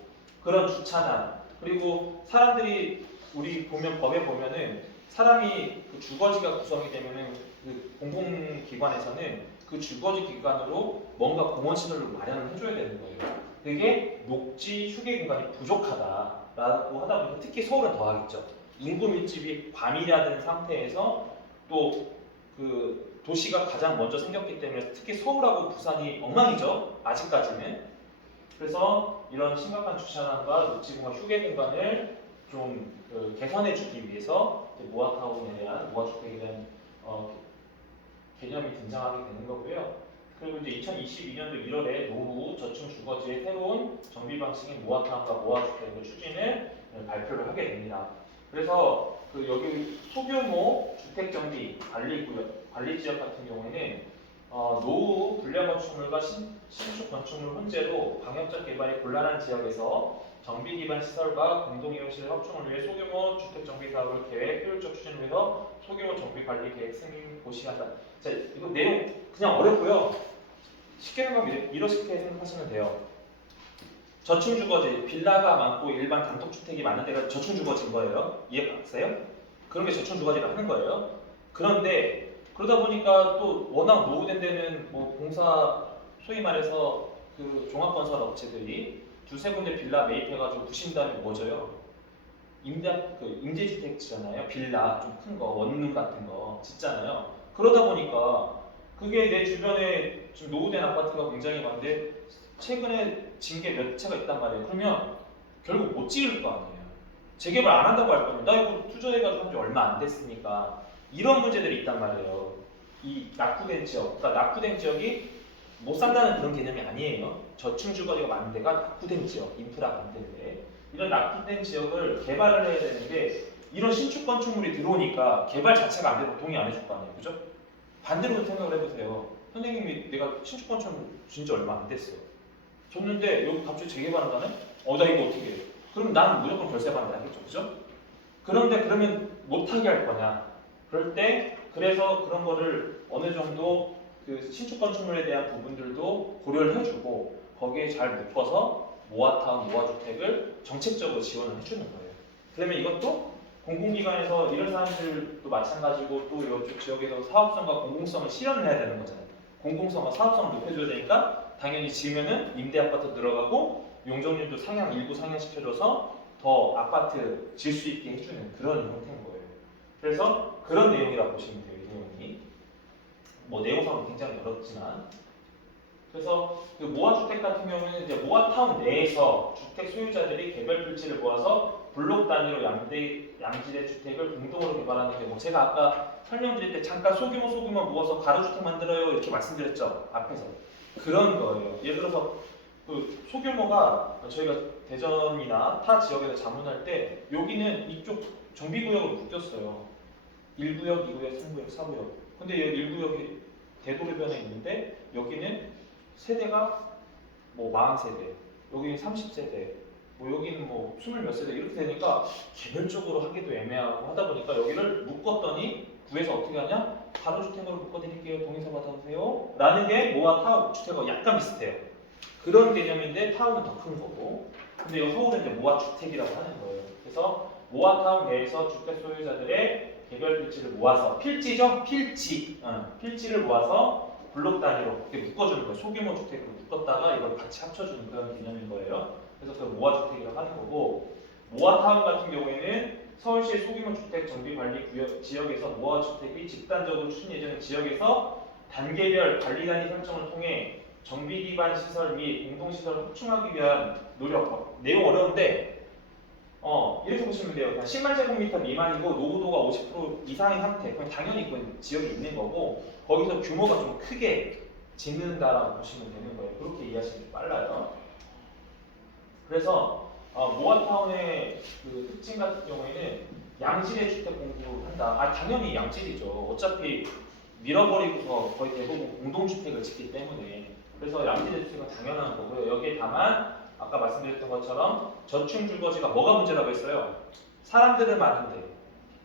그런 주차난, 그리고 사람들이 우리 보면 법에 보면은 사람이 그 주거지가 구성이 되면은 그 공공기관에서는 그 주거지 기관으로 뭔가 공원 시설을 마련을 해줘야 되는 거예요. 그게 녹지 휴게 공간이 부족하다라고 하다 보니까 특히 서울은 더하겠죠. 인구 밀집이 과밀화된 상태에서 또 그 도시가 가장 먼저 생겼기 때문에 특히 서울하고 부산이 엉망이죠. 아직까지는. 그래서 이런 심각한 주차난과 녹지 공간, 휴게 공간을 좀 개선해 주기 위해서 모아타운에 대한 모아주택에 대한 개념이 등장하게 되는 거고요. 그리고 이제 2022년도 1월에 노후 저층 주거지의 새로운 정비 방식인 모아타운과 모아주택의 추진을 발표를 하게 됩니다. 그래서 그 여기 소규모 주택 정비 관리 지역 같은 경우에는 노후 불량 건축물과 신축 건축물 혼재로 방역적 개발이 곤란한 지역에서 정비 기반 시설과 공동이용 시설 확충을 위해 소규모 주택 정비 사업을 계획 효율적 추진을 위해서 소규모 정비 관리 계획 승인 고시한다. 자, 이거 내용 그냥 어렵고요. 쉽게 생각하면 이렇게 생각하시면 돼요. 저층 주거지, 빌라가 많고 일반 단독주택이 많은 데가 저층 주거지인 거예요. 이해가세요? 그런 게 저층 주거지를 하는 거예요. 그런데 그러다 보니까 또 워낙 노후된 데는 뭐 공사, 소위 말해서 그 종합건설 업체들이 두세 군데 빌라 매입해가지고 부신 다음에 뭐 져요? 임대주택지잖아요. 빌라 좀 큰 거, 원룸 같은 거 짓잖아요. 그러다 보니까 그게 내 주변에 지금 노후된 아파트가 굉장히 많은데 최근에 진 게 몇 채가 있단 말이에요. 그러면 결국 못 지을 거 아니에요. 재개발 안 한다고 할 거면 나 이거 투자해가지고 한 지 얼마 안 됐으니까 이런 문제들이 있단 말이에요. 이 낙후된 지역, 그러니까 낙후된 지역이 못 산다는 그런 개념이 아니에요. 저층 주거지가 많은 데가 낙후된 지역, 인프라가 안 되는데 이런 낙후된 지역을 개발을 해야 되는데 이런 신축 건축물이 들어오니까 개발 자체가 안 되고 동의 안 해줄 거 아니에요. 그죠? 반대로 생각을 해보세요. 선생님이 내가 신축 건축물 진짜 얼마 안 됐어요. 줬는데 여기 갑자기 재개발한다네? 나 이거 어떻게 해? 그럼 난 무조건 결세 반대하겠죠. 그죠? 그런데 그러면 못하게 할 거냐? 그럴 때 그래서 그런 거를 어느 정도 그 신축 건축물에 대한 부분들도 고려를 해주고 거기에 잘 묶어서 모아타운, 모아주택을 정책적으로 지원을 해주는 거예요. 그러면 이것도 공공기관에서 이런 사람들도 마찬가지고 또 이쪽 지역에서 사업성과 공공성을 실현을 해야 되는 거잖아요. 공공성과 사업성을 높여줘야 되니까 당연히 지으면은 임대 아파트 들어가고 용적률도 일부 상향시켜줘서 더 아파트 질 수 있게 해주는 그런 형태인 거예요. 그래서 그런 내용이라고 보시면 돼요. 이 내용이 뭐 내용상은 굉장히 어렵지만 그래서 그 모아주택 같은 경우에는 이제 모아타운 내에서 주택 소유자들이 개별 필지를 모아서 블록 단위로 양질의 주택을 공동으로 개발하는 경우, 제가 아까 설명드릴 때 잠깐 소규모 모아서 가로주택 만들어요 이렇게 말씀드렸죠 앞에서. 그런 거예요. 예를 들어서 그 소규모가 저희가 대전이나 타 지역에서 자문할 때 여기는 이쪽 정비구역을 묶였어요. 1구역, 2구역, 3구역, 4구역. 근데 여기 1구역이 대도로변에 있는데 여기는 세대가 뭐 40세대, 여기는 30세대, 뭐 여기는 뭐 20몇 세대 이렇게 되니까 개별적으로 하기도 애매하고 하다 보니까 여기를 묶었더니 구에서 어떻게 하냐? 가로주택으로 묶어드릴게요. 동의서 받아보세요. 라는 게 모아 타운 주택하고 약간 비슷해요. 그런 개념인데 타운은 더 큰 거고. 근데 여기 서울은 이제 모아 주택이라고 하는 거예요. 그래서 모아 타운 내에서 주택 소유자들의 개별 필지를 모아서 필지죠? 필지를 모아서 블록 단위로 이렇게 묶어주는 거예요. 소규모 주택으로 묶었다가 이걸 같이 합쳐주는 그런 개념인 거예요. 그래서 그 모아주택이라고 하는 거고, 모아타운 같은 경우에는 서울시의 소규모 주택 정비관리 지역에서 모아주택이 집단적으로 추진 예정인 지역에서 단계별 관리단위 설정을 통해 정비 기반 시설 및 공동시설을 확충하기 위한 노력. 내용 어려운데 이렇게 보시면 돼요. 그냥 10만 제곱미터 미만이고 노후도가 50% 이상인 상태. 그럼 당연히 그 지역이 있는 거고 거기서 규모가 좀 크게 짓는다라고 보시면 되는 거예요. 그렇게 이해하시면 빨라요. 그래서 모아타운의 그 특징 같은 경우에는 양질의 주택 공급한다. 당연히 양질이죠. 어차피 밀어버리고서 거의 대부분 공동주택을 짓기 때문에 그래서 양질의 주택은 당연한 거고요. 여기에 다만 아까 말씀드렸던 것처럼 저층 주거지가 뭐가 문제라고 했어요? 사람들은 많은데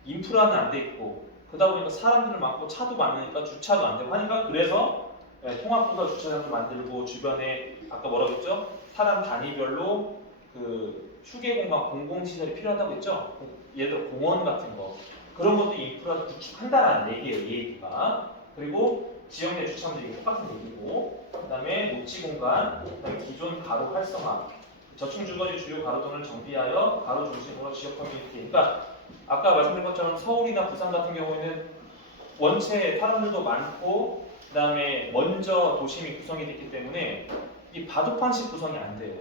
인프라는 안 돼 있고 그러다 보니까 사람들 많고 차도 많으니까 주차도 안 되고 하니까 그래서 통합부가 주차장도 만들고 주변에 아까 뭐라고 했죠? 사람 단위별로 그 휴게 공간 공공시설이 필요하다고 했죠? 예를 들어 공원 같은 거 그런 것도 인프라를 구축한다는 얘기예요. 이 얘기가. 그리고 지역 내 주차장도 이게 똑같은 얘기고 그 다음에 녹지 공간, 그 다음에 기존 가로 활성화 저층 주거지 주요 가로등을 정비하여 가로 중심으로 지역 커뮤니티 그러니까 아까 말씀드린 것처럼 서울이나 부산 같은 경우에는 원체 사람들도 많고 그 다음에 먼저 도심이 구성이 됐기 때문에 이 바둑판식 구성이 안 돼요.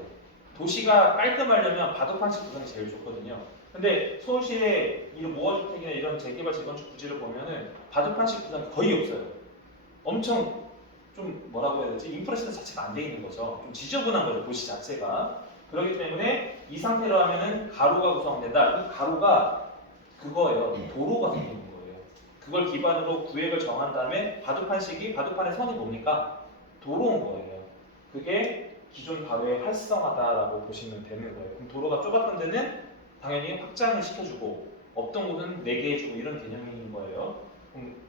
도시가 깔끔하려면 바둑판식 구성이 제일 좋거든요. 근데 서울시의 이런 모아주택이나 이런 재개발 재건축 부지를 보면은 바둑판식 구성이 거의 없어요. 엄청 좀 뭐라고 해야 되지? 인프라 시설 자체가 안 돼 있는 거죠. 좀 지저분한 거죠, 도시 자체가. 그렇기 때문에 이 상태로 하면은 가로가 구성된다. 이 가로가 그거예요. 도로가 생기는 거예요. 그걸 기반으로 구획을 정한 다음에 바둑판의 선이 뭡니까? 도로인 거예요. 그게 기존 가로의 활성화다라고 보시면 되는 거예요. 그럼 도로가 좁았던 데는 당연히 확장을 시켜주고 없던 곳은 내게 해주고 이런 개념인 거예요.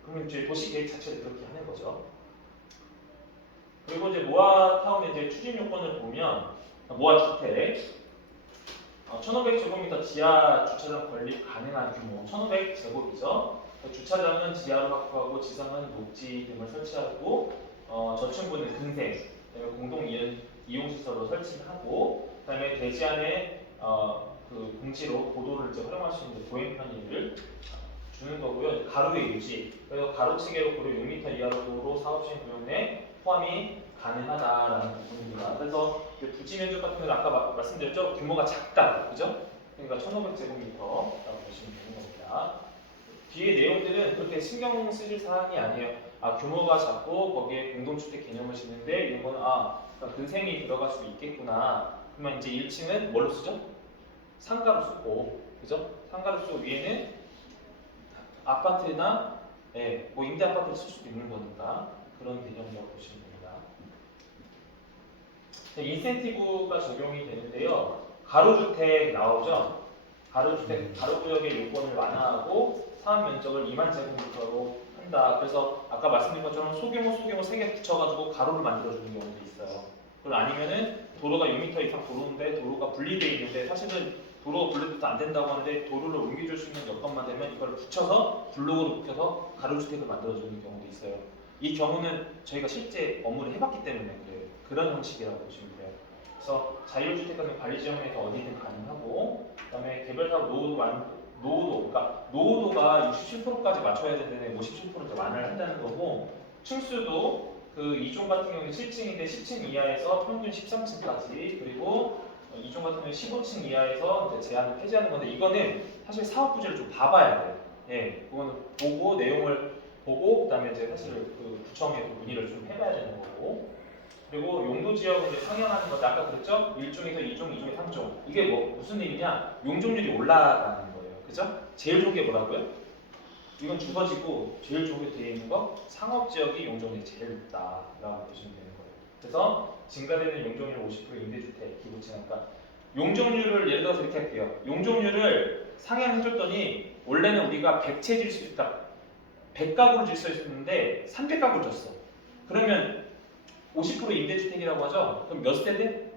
그러면 이제 도시 계획 자체를 그렇게 하는 거죠. 그리고 이제 모아타운의 이제 추진 요건을 보면 모아주택 1500제곱미터 지하 주차장 건립 가능한 규모 1500제곱이죠. 주차장은 지하로 확보하고 지상은 녹지 등을 설치하고 저층부는 근생 공동 이용시설로 설치하고 그다음에 대지 안에 그 공지로 고도를 이제 활용할 수 있는 보행 편의를 주는 거고요. 가로의 유지 그래서 가로치계로 고려 6m 이하로 사업시행 구역 내 포함이 가능하다라는 부분입니다. 그래서 부지 면적 같은 경우는 아까 말씀드렸죠? 규모가 작다, 그죠? 그러니까 1,500제곱미터라고 보시면 되는 겁니다. 뒤에 내용들은 그렇게 신경 쓰실 사항이 아니에요. 규모가 작고 거기에 공동주택 개념을 짓는데 이런 거는 그러니까 근생이 들어갈 수 있겠구나. 그러면 이제 1층은 뭘로 쓰죠? 상가로 쓰고, 그죠? 상가로 쓰고 위에는 아파트나 뭐 임대 아파트를 쓸 수도 있는 거니까 그런 개념이라고 보시면 됩니다. 인센티브가 적용이 되는데요. 가로주택 나오죠? 가로주택, 가로구역의 요건을 완화하고 사업 면적을 2만 제곱미터로 한다. 그래서 아까 말씀드린 것처럼 소규모 3개 붙여가지고 가로를 만들어주는 경우도 있어요. 그리고 아니면은 도로가 6m 이상 도로인데 도로가 분리되어 있는데 사실은 도로가 분리돼도 안 된다고 하는데 도로를 옮겨줄 수 있는 여건만 되면 이걸 붙여서 블록으로 붙여서 가로주택을 만들어주는 경우도 있어요. 이 경우는 저희가 실제 업무를 해봤기 때문에 그래요. 그런 형식이라고 보시면 돼요. 그래서 자율주택 같은 관리지역에서 어디든 가능하고 그다음에 개별사업 그러니까 노후도가 67%까지 맞춰야 되는데 57% 이제 완화를 한다는 거고 층수도 그 2종 같은 경우는 7층인데 10층 이하에서 평균 13층까지 그리고 2종 같은 경우는 15층 이하에서 이제 제한을 폐지하는 건데 이거는 사실 사업 부지를 좀 봐봐야 돼요. 예, 그거는 보고 내용을 보고 그다음에 이제 사실 그 구청에 문의를 좀 해봐야 되는 거고 그리고 용도 지역을 이제 상향하는 것 아까 그랬죠? 1종에서 2종, 2종에서 3종 이게 뭐 무슨 일이냐? 용적률이 올라가는 거예요. 그죠? 제일 좋은 게 뭐라고요? 이건 주거지고 제일 좋은 게 되어 있는 거 상업지역이 용적률이 제일 높다라고 보시면 되는 거예요. 그래서 증가되는 용적률 50% 임대주택 기부채니까 용적률을 예를 들어서 이렇게 할게요. 용적률을 상향해줬더니 원래는 우리가 100채 질 수 있다. 100가구를 질 수 있었는데 300가구를 줬어. 그러면 50% 임대주택이라고 하죠? 그럼 몇 세대?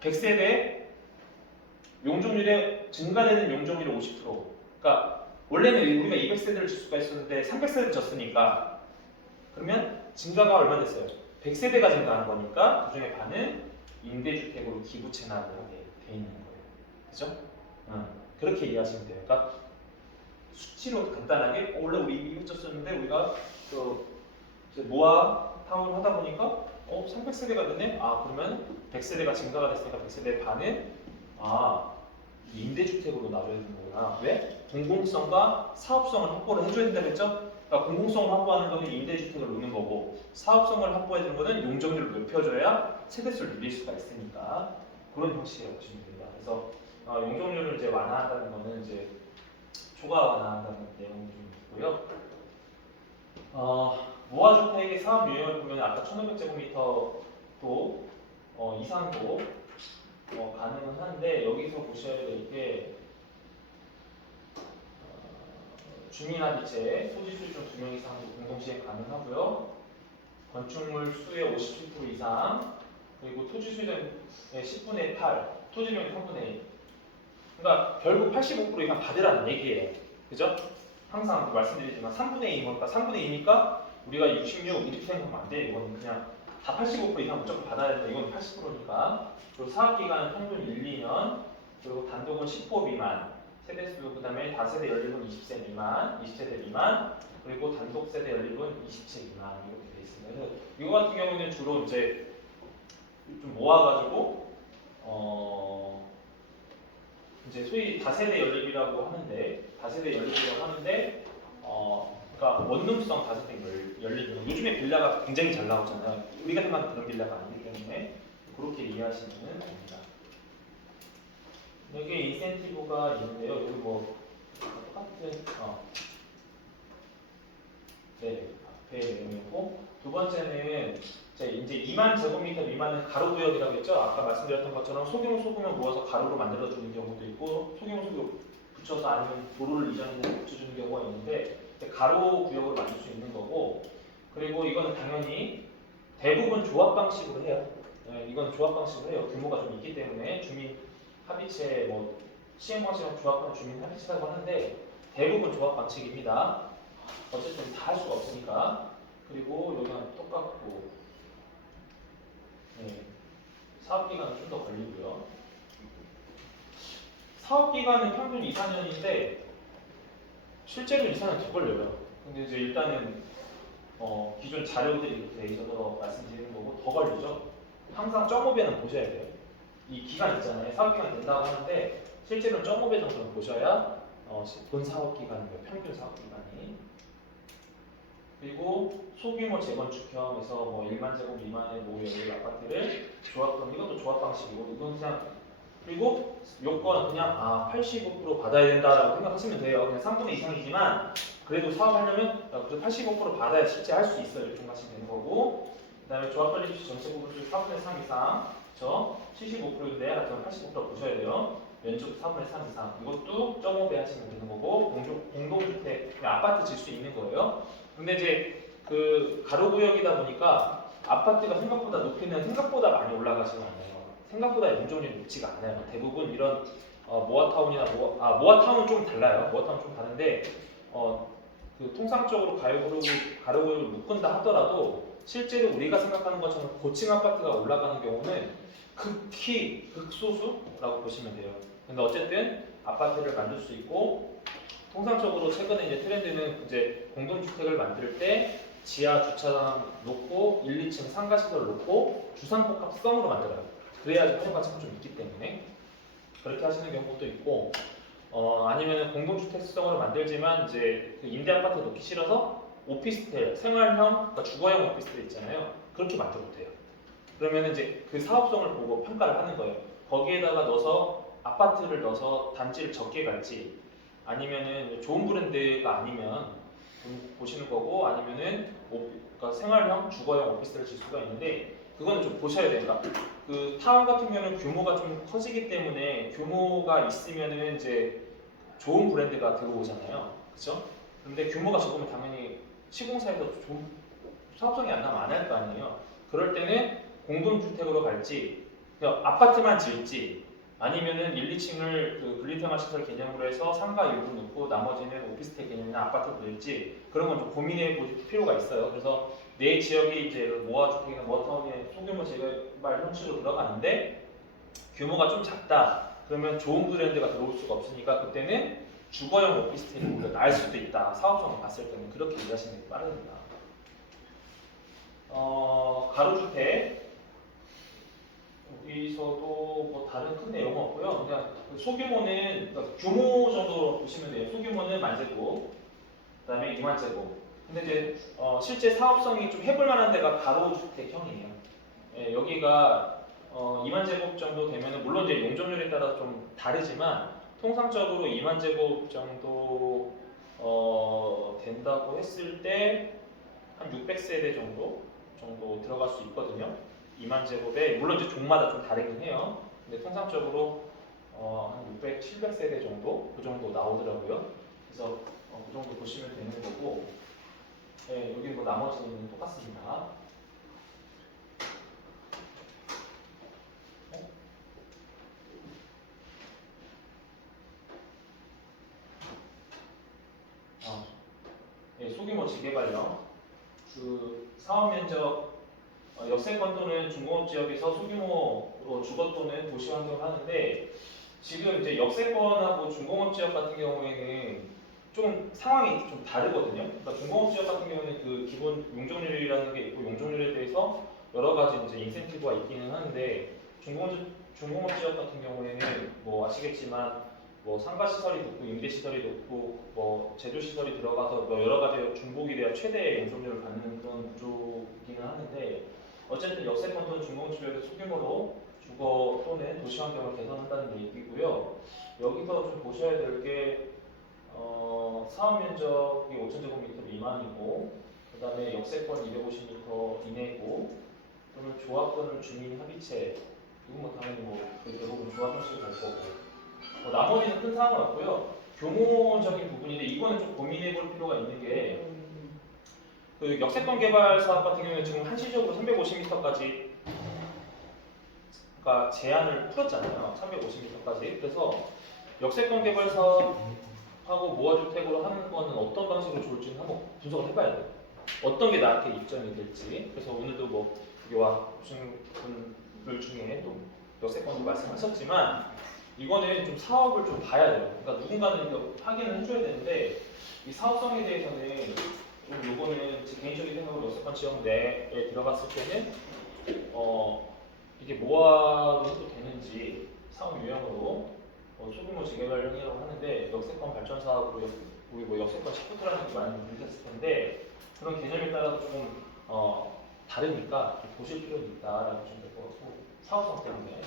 100세대 용적률에 증가되는 용적률이 50%. 그러니까 원래는 우리가 200세대를 줄 수가 있었는데 300세대를 줬으니까 그러면 증가가 얼마 됐어요? 100세대가 증가한 거니까 그 중에 반은 임대주택으로 기부 채납을 하게 돼 있는 거예요. 그죠? 그렇게 이해하시면 돼요. 그러니까 수치로 간단하게 원래 우리 200 줬었는데 우리가 그 모아 타운을 하다 보니까 300세대가 되네? 그러면 100세대가 증가가 됐으니까 100세대 반은 임대주택으로 나눠야 되는 거구나. 왜? 공공성과 사업성을 확보를 해줘야 된다고 했죠? 그러니까 공공성을 확보하는 거는 임대주택을 놓는 거고 사업성을 확보해 주는 거는 용적률을 높여줘야 세대수를 늘릴 수가 있으니까 그런 형식이라고 보시면 됩니다. 그래서 용적률을 이제 완화한다는 거는 이제 초과 완화한다는 내용이 좀 있고요. 모아주택의 사업 유형을 보면 아까 1,500제곱미터도 이상도 가능은 한데 여기서 보셔야 될 게 주민합의체 토지 수익종 2명 이상도 공동시행 가능하고요. 건축물 수의 57% 이상 그리고 토지 수익의 10분의 8, 토지비용 3분의 1. 그러니까 결국 85% 이상 받으라는 얘기예요. 그죠? 항상 말씀드리지만 3분의 2니까 3분의 2니까 우리가 66 이렇게 생각하면 안 돼. 이거는 그냥 다 85% 이상 무조건 받아야 된다. 이건 80%니까. 그리고 사업기간은 평균 1, 2년. 그리고 단독은 10호 미만. 세대수 그 다음에 다세대 연립은 20세 미만, 20세대 미만. 그리고 단독 세대 연립은 20세 미만 이렇게 돼 있습니다. 그래서 이거 같은 경우는 주로 이제 좀 모아가지고 이제 소위 다세대 연립이라고 하는데 그러니까 원룸성 다세대 연립은 요즘에 빌라가 굉장히 잘 나오잖아요. 우리가 생각하는 그런 빌라가 아니기 때문에 그렇게 이해하시면 됩니다. 여기에 인센티브가 있는데요. 여기 뭐 똑같은 네 앞에 내용이고 두 번째는 이제 2만 제곱미터 미만은 가로 구역이라고 했죠. 아까 말씀드렸던 것처럼 소규모 모아서 가로로 만들어 주는 경우도 있고 소규모 붙여서 아니면 도로를 이전해서 붙여주는 경우가 있는데 가로 구역으로 만들 수 있는 거고 그리고 이거는 당연히 대부분 조합 방식으로 해요. 네, 이건 조합 방식으로 해요. 규모가 좀 있기 때문에 주민 합의체 뭐 시행 방식은 조합하는 주민 합의체라고 하는데 대부분 조합 방식입니다. 어쨌든 다 할 수가 없으니까. 그리고 여기는 똑같고 네, 사업기간은 좀 더 걸리고요. 사업기간은 평균 2, 4년인데 실제로 2, 4년 더 걸려요. 근데 이제 일단은 기존 자료들이 이렇게 돼 있어서 말씀드리는 거고 더 걸리죠. 항상 0.5배는 보셔야 돼요. 이 기간 있잖아요. 사업기간 된다고 하는데 실제로는 0.5배 정도는 보셔야 본 사업기간이고요. 평균 사업기간이. 그리고 소규모 재건축형에서 뭐 1만 제곱 미만의 모형의 아파트를 조합하면 이것도 조합 방식이고 이건 그냥 그리고 요건은 그냥 85% 받아야 된다라고 생각하시면 돼요. 그냥 3분의 이상이지만 그래도 사업하려면 그래도 85% 받아야 실제 할 수 있어요. 이렇게 생각하시면 되는 거고 그다음에 조합관리 전체 부분수 4분의 3 이상 그렇죠? 75%인데 하여튼 85% 보셔야 돼요. 면적 4분의 3 이상 이것도 0.5배 하시면 되는 거고 공동주택 아파트 질 수 있는 거예요. 근데 이제 그 가로구역이다 보니까 아파트가 생각보다 높이는 생각보다 많이 올라가지는 않아요. 생각보다 용적률이 높지가 않아요. 대부분 이런 모아타운이나 모아타운은 좀 달라요. 모아타운은 좀 다른데 그 통상적으로 가로구역을 묶은다 하더라도 실제로 우리가 생각하는 것처럼 고층 아파트가 올라가는 경우는 극히 극소수라고 보시면 돼요. 근데 어쨌든 아파트를 만들 수 있고 통상적으로 최근에 이제 트렌드는 이제 공동주택을 만들 때 지하 주차장 놓고 1, 2층 상가시설을 놓고 주상복합성으로 만들어요. 그래야지 효과가 좀 있기 때문에 그렇게 하시는 경우도 있고 아니면 공동주택성으로 만들지만 이제 그 임대 아파트 놓기 싫어서 오피스텔, 생활형, 그러니까 주거형 오피스텔 있잖아요. 그렇게 만들어도 돼요. 그러면 이제 그 사업성을 보고 평가를 하는 거예요. 거기에다가 넣어서 아파트를 넣어서 단지를 적게 갈지 아니면은 좋은 브랜드가 아니면 보시는 거고 아니면은 그러니까 생활형, 주거형 오피스텔을 질 수가 있는데 그거는 좀 보셔야 됩니다. 그 타운 같은 경우는 규모가 좀 커지기 때문에 규모가 있으면은 이제 좋은 브랜드가 들어오잖아요. 그렇죠? 근데 규모가 적으면 당연히 시공사에서 좀 사업성이 안 나면 안 할 거 아니에요. 그럴 때는 공동주택으로 갈지 그냥 아파트만 지을지 아니면은 1, 2층을 그 분리생활 시설 개념으로 해서 상가 일부 넣고 나머지는 오피스텔 개념이나 아파트로 넣을지 그런 건 좀 고민해 볼 필요가 있어요. 그래서 내 지역이 이제 모아주택이나 모아타운의 소규모 재개발 형식으로 들어가는데 규모가 좀 작다. 그러면 좋은 브랜드가 들어올 수가 없으니까 그때는 주거용 오피스텔이 오히려 나을 수도 있다. 사업성을 봤을 때는 그렇게 이해하시는 게 빠릅니다. 가로주택 여기서도 뭐 다른 큰 내용은 없고요. 그냥 그 소규모는 그러니까 규모 정도로 보시면 돼요. 소규모는 10,000제곱, 그다음에 20,000제곱. 근데 이제 실제 사업성이 좀 해볼 만한 데가 가로주택형이에요. 예, 여기가 20,000제곱 정도 되면은 물론 이제 용적률에 따라 좀 다르지만 통상적으로 20,000제곱 정도 된다고 했을 때 한 600세대 정도 들어갈 수 있거든요. 20,000제곱에 물론 이제 종마다 좀 다르긴 해요. 근데 통상적으로 한 600, 700세대 정도 그 정도 나오더라고요. 그래서 그 정도 보시면 되는 거고, 네, 여기 뭐 나머지는 똑같습니다. 네, 소규모 재개발형. 그 사업 면적 역세권 또는 중공업 지역에서 소규모로 주거 또는 도시 환경을 하는데 지금 이제 역세권하고 중공업 지역 같은 경우에는 좀 상황이 좀 다르거든요. 그러니까 중공업 지역 같은 경우는 그 기본 용적률이라는 게 있고 용적률에 대해서 여러 가지 이제 인센티브가 있기는 하는데 중공업 지역 같은 경우에는 뭐 아시겠지만 뭐 상가 시설이 높고 임대 시설이 높고 뭐 제조 시설이 들어가서 뭐 여러 가지 중복이 돼야 최대의 용적률을 받는 그런 구조이기는 하는데 어쨌든 역세권 또는 중공업 지역에서 소규모로 주거 또는 도시 환경을 개선한다는 얘기고요. 여기서 좀 보셔야 될 게 사업 면적이 5,000제곱미터 미만이고 그 다음에 역세권 250m 이내고 또는 조합 또는 주민 합의체 이건 뭐 당연히 뭐 대부분 조합 형식을 갈 거고 나머지는 큰 사항은 없고요. 교모적인 부분인데 이거는 좀 고민해 볼 필요가 있는 게 그 역세권 개발 사업 같은 경우는 지금 한시적으로 350m까지 그러니까 제한을 풀었잖아요. 350m까지. 그래서 역세권 개발 사업하고 모아주택으로 하는 거는 어떤 방식으로 좋을지는 한번 분석을 해봐야 돼요. 어떤 게 나한테 입점이 될지. 그래서 오늘도 뭐 여기 와 오신 분들 중에 또 역세권도 말씀하셨지만 이거는 좀 사업을 좀 봐야 돼요. 그러니까 누군가는 이거 확인을 해줘야 되는데 이 사업성에 대해서는 좀 요거는 제 개인적인 생각으로 역세권 지역 내에 들어갔을 때는 이게 뭐하러 해도 되는지 사업 유형으로 소규모 재개발형이라고 하는데 역세권 발전 사업으로 우리 뭐 역세권 시프트라는 게 많이 들으셨을 텐데 그런 개념에 따라서 조금 다르니까 좀 보실 필요는 있다라고 보시면 될 것 같고 사업성 때문에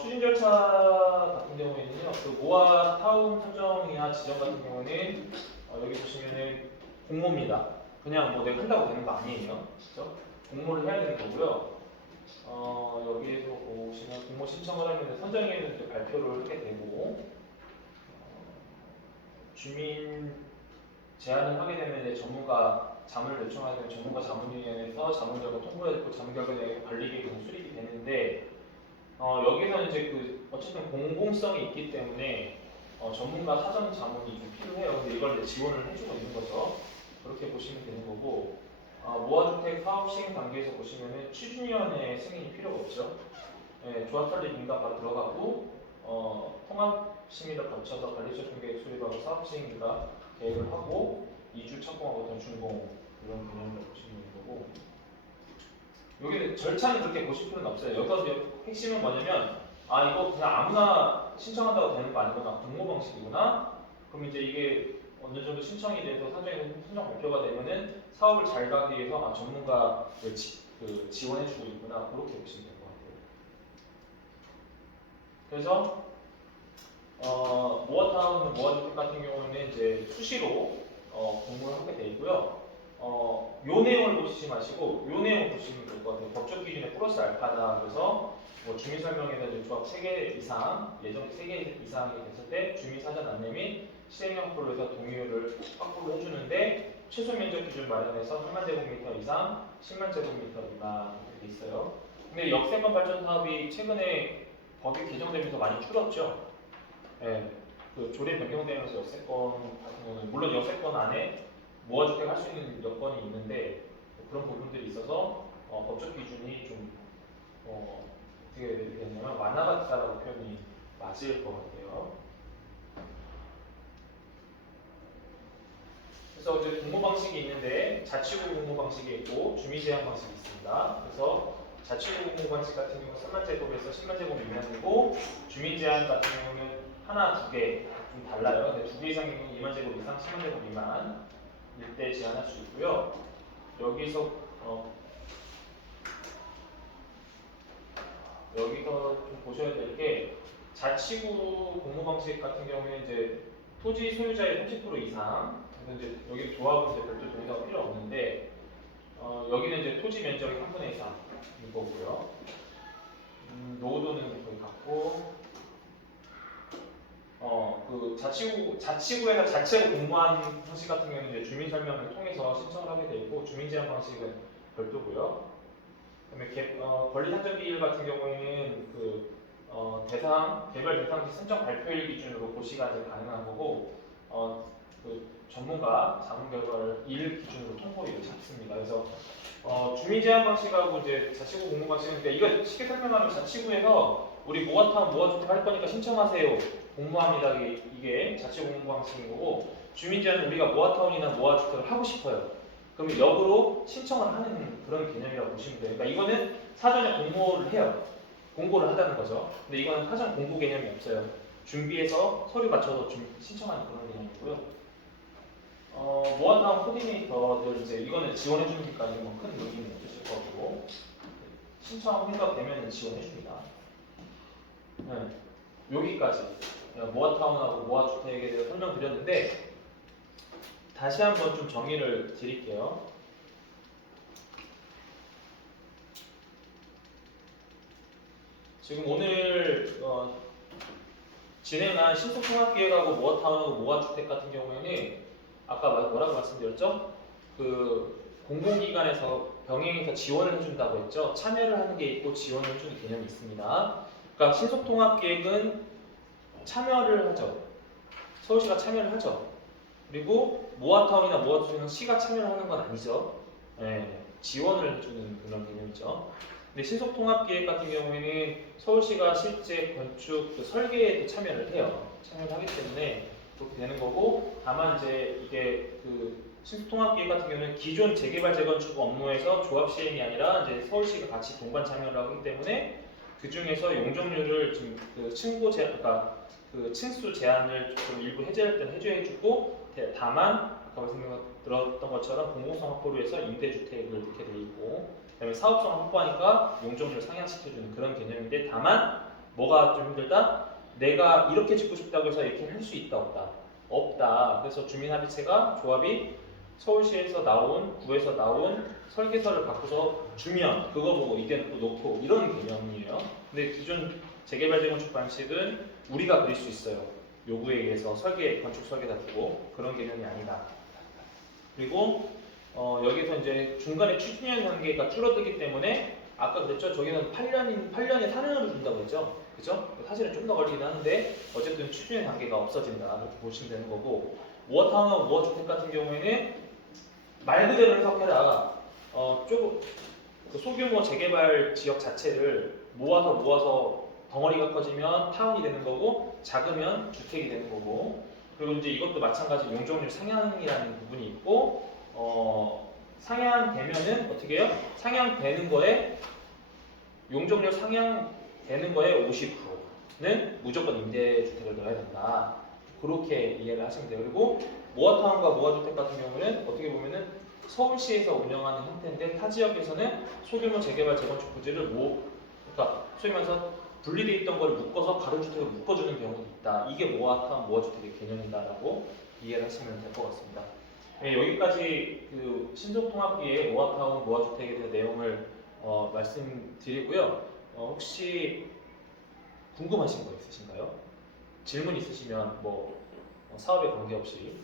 추진 절차 같은 경우에는요 그 모아 타운 선정이나 지정 같은 경우는 여기 보시면은 공모입니다. 그냥 뭐 내가 한다고 되는 거 아니에요, 그렇죠? 공모를 해야 되는 거고요. 여기에서 보시면 공모 신청을 하면 선정위에는 이제 발표를 하게 되고 주민 제안을 하게 되면 이제 전문가 자문을 요청하게 되면 전문가 자문위원회에서 자문 결과 통보가 되고 자문 결과에 관리 계획이 수립이 되는데 여기서는 이제 그 어쨌든 공공성이 있기 때문에 전문가 사전 자문이 좀 필요해요. 근데 이걸 이제 지원을 해주고 있는 거죠. 그렇게 보시면 되는 거고. 모아주택 사업 시행 단계에서 보시면은 추진위원회 승인이 필요가 없죠. 예, 조합 설립 인가 바로 들어가고 통합 심의를 거쳐서 관리적 계획 수립하고 사업 시행 인가 계획을 하고 이주 착공하고 어떤 준공 이런 개념을 보시면 되는 거고. 여기 절차는 그렇게 보실 필요는 없어요. 여기서 핵심은 뭐냐면 이거 그냥 아무나 신청한다고 되는 거 아니구나 공모 방식이구나. 그럼 이제 이게 어느 정도 신청이 돼서 사전에 선정 발표가 되면은 사업을 잘 가기 위해서 전문가를 지원해주고 있구나 그렇게 보시면 될 것 같아요. 그래서 모아타운, 모아주택 같은 경우는 이제 수시로 공모를 하게 돼 있고요. 요 내용을 보시지 마시고 요 내용 보시면 될 것 같아요. 법적 기준에 플러스 알파다. 그래서 뭐 주민 설명에서 이제 조합 3개 이상, 예정 3개 이상이 됐을 때 주민 사전 안내 및 시행령 프로에서 동의를 확보를 해주는데 최소 면적 기준 마련해서 3만 제곱미터 이상, 10만 제곱미터 미만 이렇게 있어요. 근데 역세권 발전 사업이 최근에 법이 개정되면서 많이 줄었죠. 예, 그 조례 변경되면서 역세권 같은 경우는 물론 역세권 안에 모아주택 할 수 있는 여건이 있는데 그런 부분들이 있어서 법적 기준이 좀 어떻게 되냐면 완화됐다라고 표현이 맞을 것 같아요. 그래서 이제 공모 방식이 있는데 자치구 공모 방식이 있고 주민 제한 방식이 있습니다. 그래서 자치구 공모 방식 같은 경우는 3만 제곱에서 10만 제곱 미만이고 주민 제한 같은 경우는 하나, 두 개 좀 달라요. 근데 두 개 이상인 경우는 2만 제곱 이상, 10만 제곱 미만 일대 제한할 수 있고요. 여기서 좀 보셔야 될 게 자치구 공모 방식 같은 경우에 이제 토지 소유자의 30% 이상, 그래서 이제 여기 조합은 이제 별도 동의가 필요 없는데 여기는 이제 토지 면적의 3분의 3인 거고요. 노후도는 거의 같고, 그 자치구에서 자체로 공모한 방식 같은 경우는 이제 주민 설명을 통해서 신청을 하게 돼 있고, 주민 제한 방식은 별도고요. 그다음에 권리 산정 기일 같은 경우에는 개별 대상지 선정 발표일 기준으로 고시가 이제 가능한 거고, 그 전문가 자문 결과를 일 기준으로 통보일을 잡습니다. 그래서 주민 제한 방식하고 이제 자치구 공모 방식은, 그러니까 이거 쉽게 설명하면 자치구에서 우리 모아타운 모아주택 할 거니까 신청하세요, 공모합니다, 이게 자치구 공모 방식인 거고, 주민 제한은 우리가 모아타운이나 모아주택을 하고 싶어요. 그러면 역으로 신청을 하는 그런 개념이라고 보시면 돼요. 그러니까 이거는 사전에 공모를 해요. 공고를 하다는 거죠. 근데 이거는 사전 공고 개념이 없어요. 준비해서 서류 맞춰서 신청하는 그런 개념이고요. 모아타운 코디네이터들 이제 이거는 지원해 주니까 뭐큰 의미는 없으실 거고, 신청 생각되면 지원해 줍니다. 네. 여기까지 모아타운하고 모아주택에 대해서 설명드렸는데, 다시 한번 좀 정의를 드릴게요. 지금 오늘 진행한 신속통합기획하고 모아타운하고 모아주택 같은 경우에는 아까 뭐라고 말씀드렸죠? 그 공공기관에서 병행해서 지원을 해준다고 했죠? 참여를 하는 게 있고 지원을 해주는 개념이 있습니다. 그러니까 신속통합기획은 참여를 하죠. 서울시가 참여를 하죠. 그리고 모아타운이나 모아주택은 시가 참여를 하는 건 아니죠. 네, 지원을 해주는 그런 개념이죠. 근데 신속통합기획 같은 경우에는 서울시가 실제 건축 설계에도 참여를 해요. 참여를 하기 때문에 그렇게 되는 거고, 다만 이제 이게 신속통합기획 같은 경우는 기존 재개발 재건축 업무에서 조합 시행이 아니라 이제 서울시가 같이 동반 참여를 하기 때문에 그 중에서 용적률을 좀 그러니까 층수 제한을 좀 일부 해제할 때는 해주고, 다만 아까 말씀드렸던 것처럼 공공성 확보를 위해서 임대주택을 넣게 돼 있고, 그다음에 사업성 확보하니까 용적률을 상향시켜주는 그런 개념인데, 다만 뭐가 좀 힘들다? 내가 이렇게 짓고 싶다고 해서 이렇게 할 수 있다 없다? 없다. 그래서 주민합의체가 조합이 서울시에서 나온, 구에서 나온 설계서를 갖고서 주면 그거 보고 의견 또 놓고 이런 개념이에요. 근데 기존 재개발 재건축 방식은 우리가 그릴 수 있어요. 요구에 의해서 건축 설계다 두고, 그런 개념이 아니다. 그리고 여기서 이제 중간에 추진위원 단계가 줄어들기 때문에, 아까 그랬죠? 저기는 8년에 4년으로 준다고 했죠? 그죠? 사실은 좀 더 걸리긴 하는데 어쨌든 추진위원 단계가 없어진다, 이렇게 보시면 되는 거고, 모아타운하고 모아주택 같은 경우에는 말 그대로 해석해라. 그 소규모 재개발 지역 자체를 모아서 덩어리가 커지면 타운이 되는 거고, 작으면 주택이 되는 거고, 그리고 이제 이것도 마찬가지 용적률 상향이라는 부분이 있고, 상향되면은 어떻게 해요? 상향되는 거에 용적률 상향되는 거에 50%는 무조건 임대주택을 넣어야 된다. 그렇게 이해를 하시면 돼요. 그리고 모아타운과 모아주택 같은 경우는 어떻게 보면은 서울시에서 운영하는 형태인데, 타 지역에서는 소규모 재개발 재건축 부지를 그러니까 소위 말해서 분리되어 있던 걸 묶어서 가로주택을 묶어주는 경우도 있다. 이게 모아타운 모아주택의 개념이다라고 이해를 하시면 될 것 같습니다. 네, 여기까지 신속통합기의 모아타운 모아주택에 대한 내용을 말씀드리고요. 혹시 궁금하신 거 있으신가요? 질문 있으시면 사업에 관계없이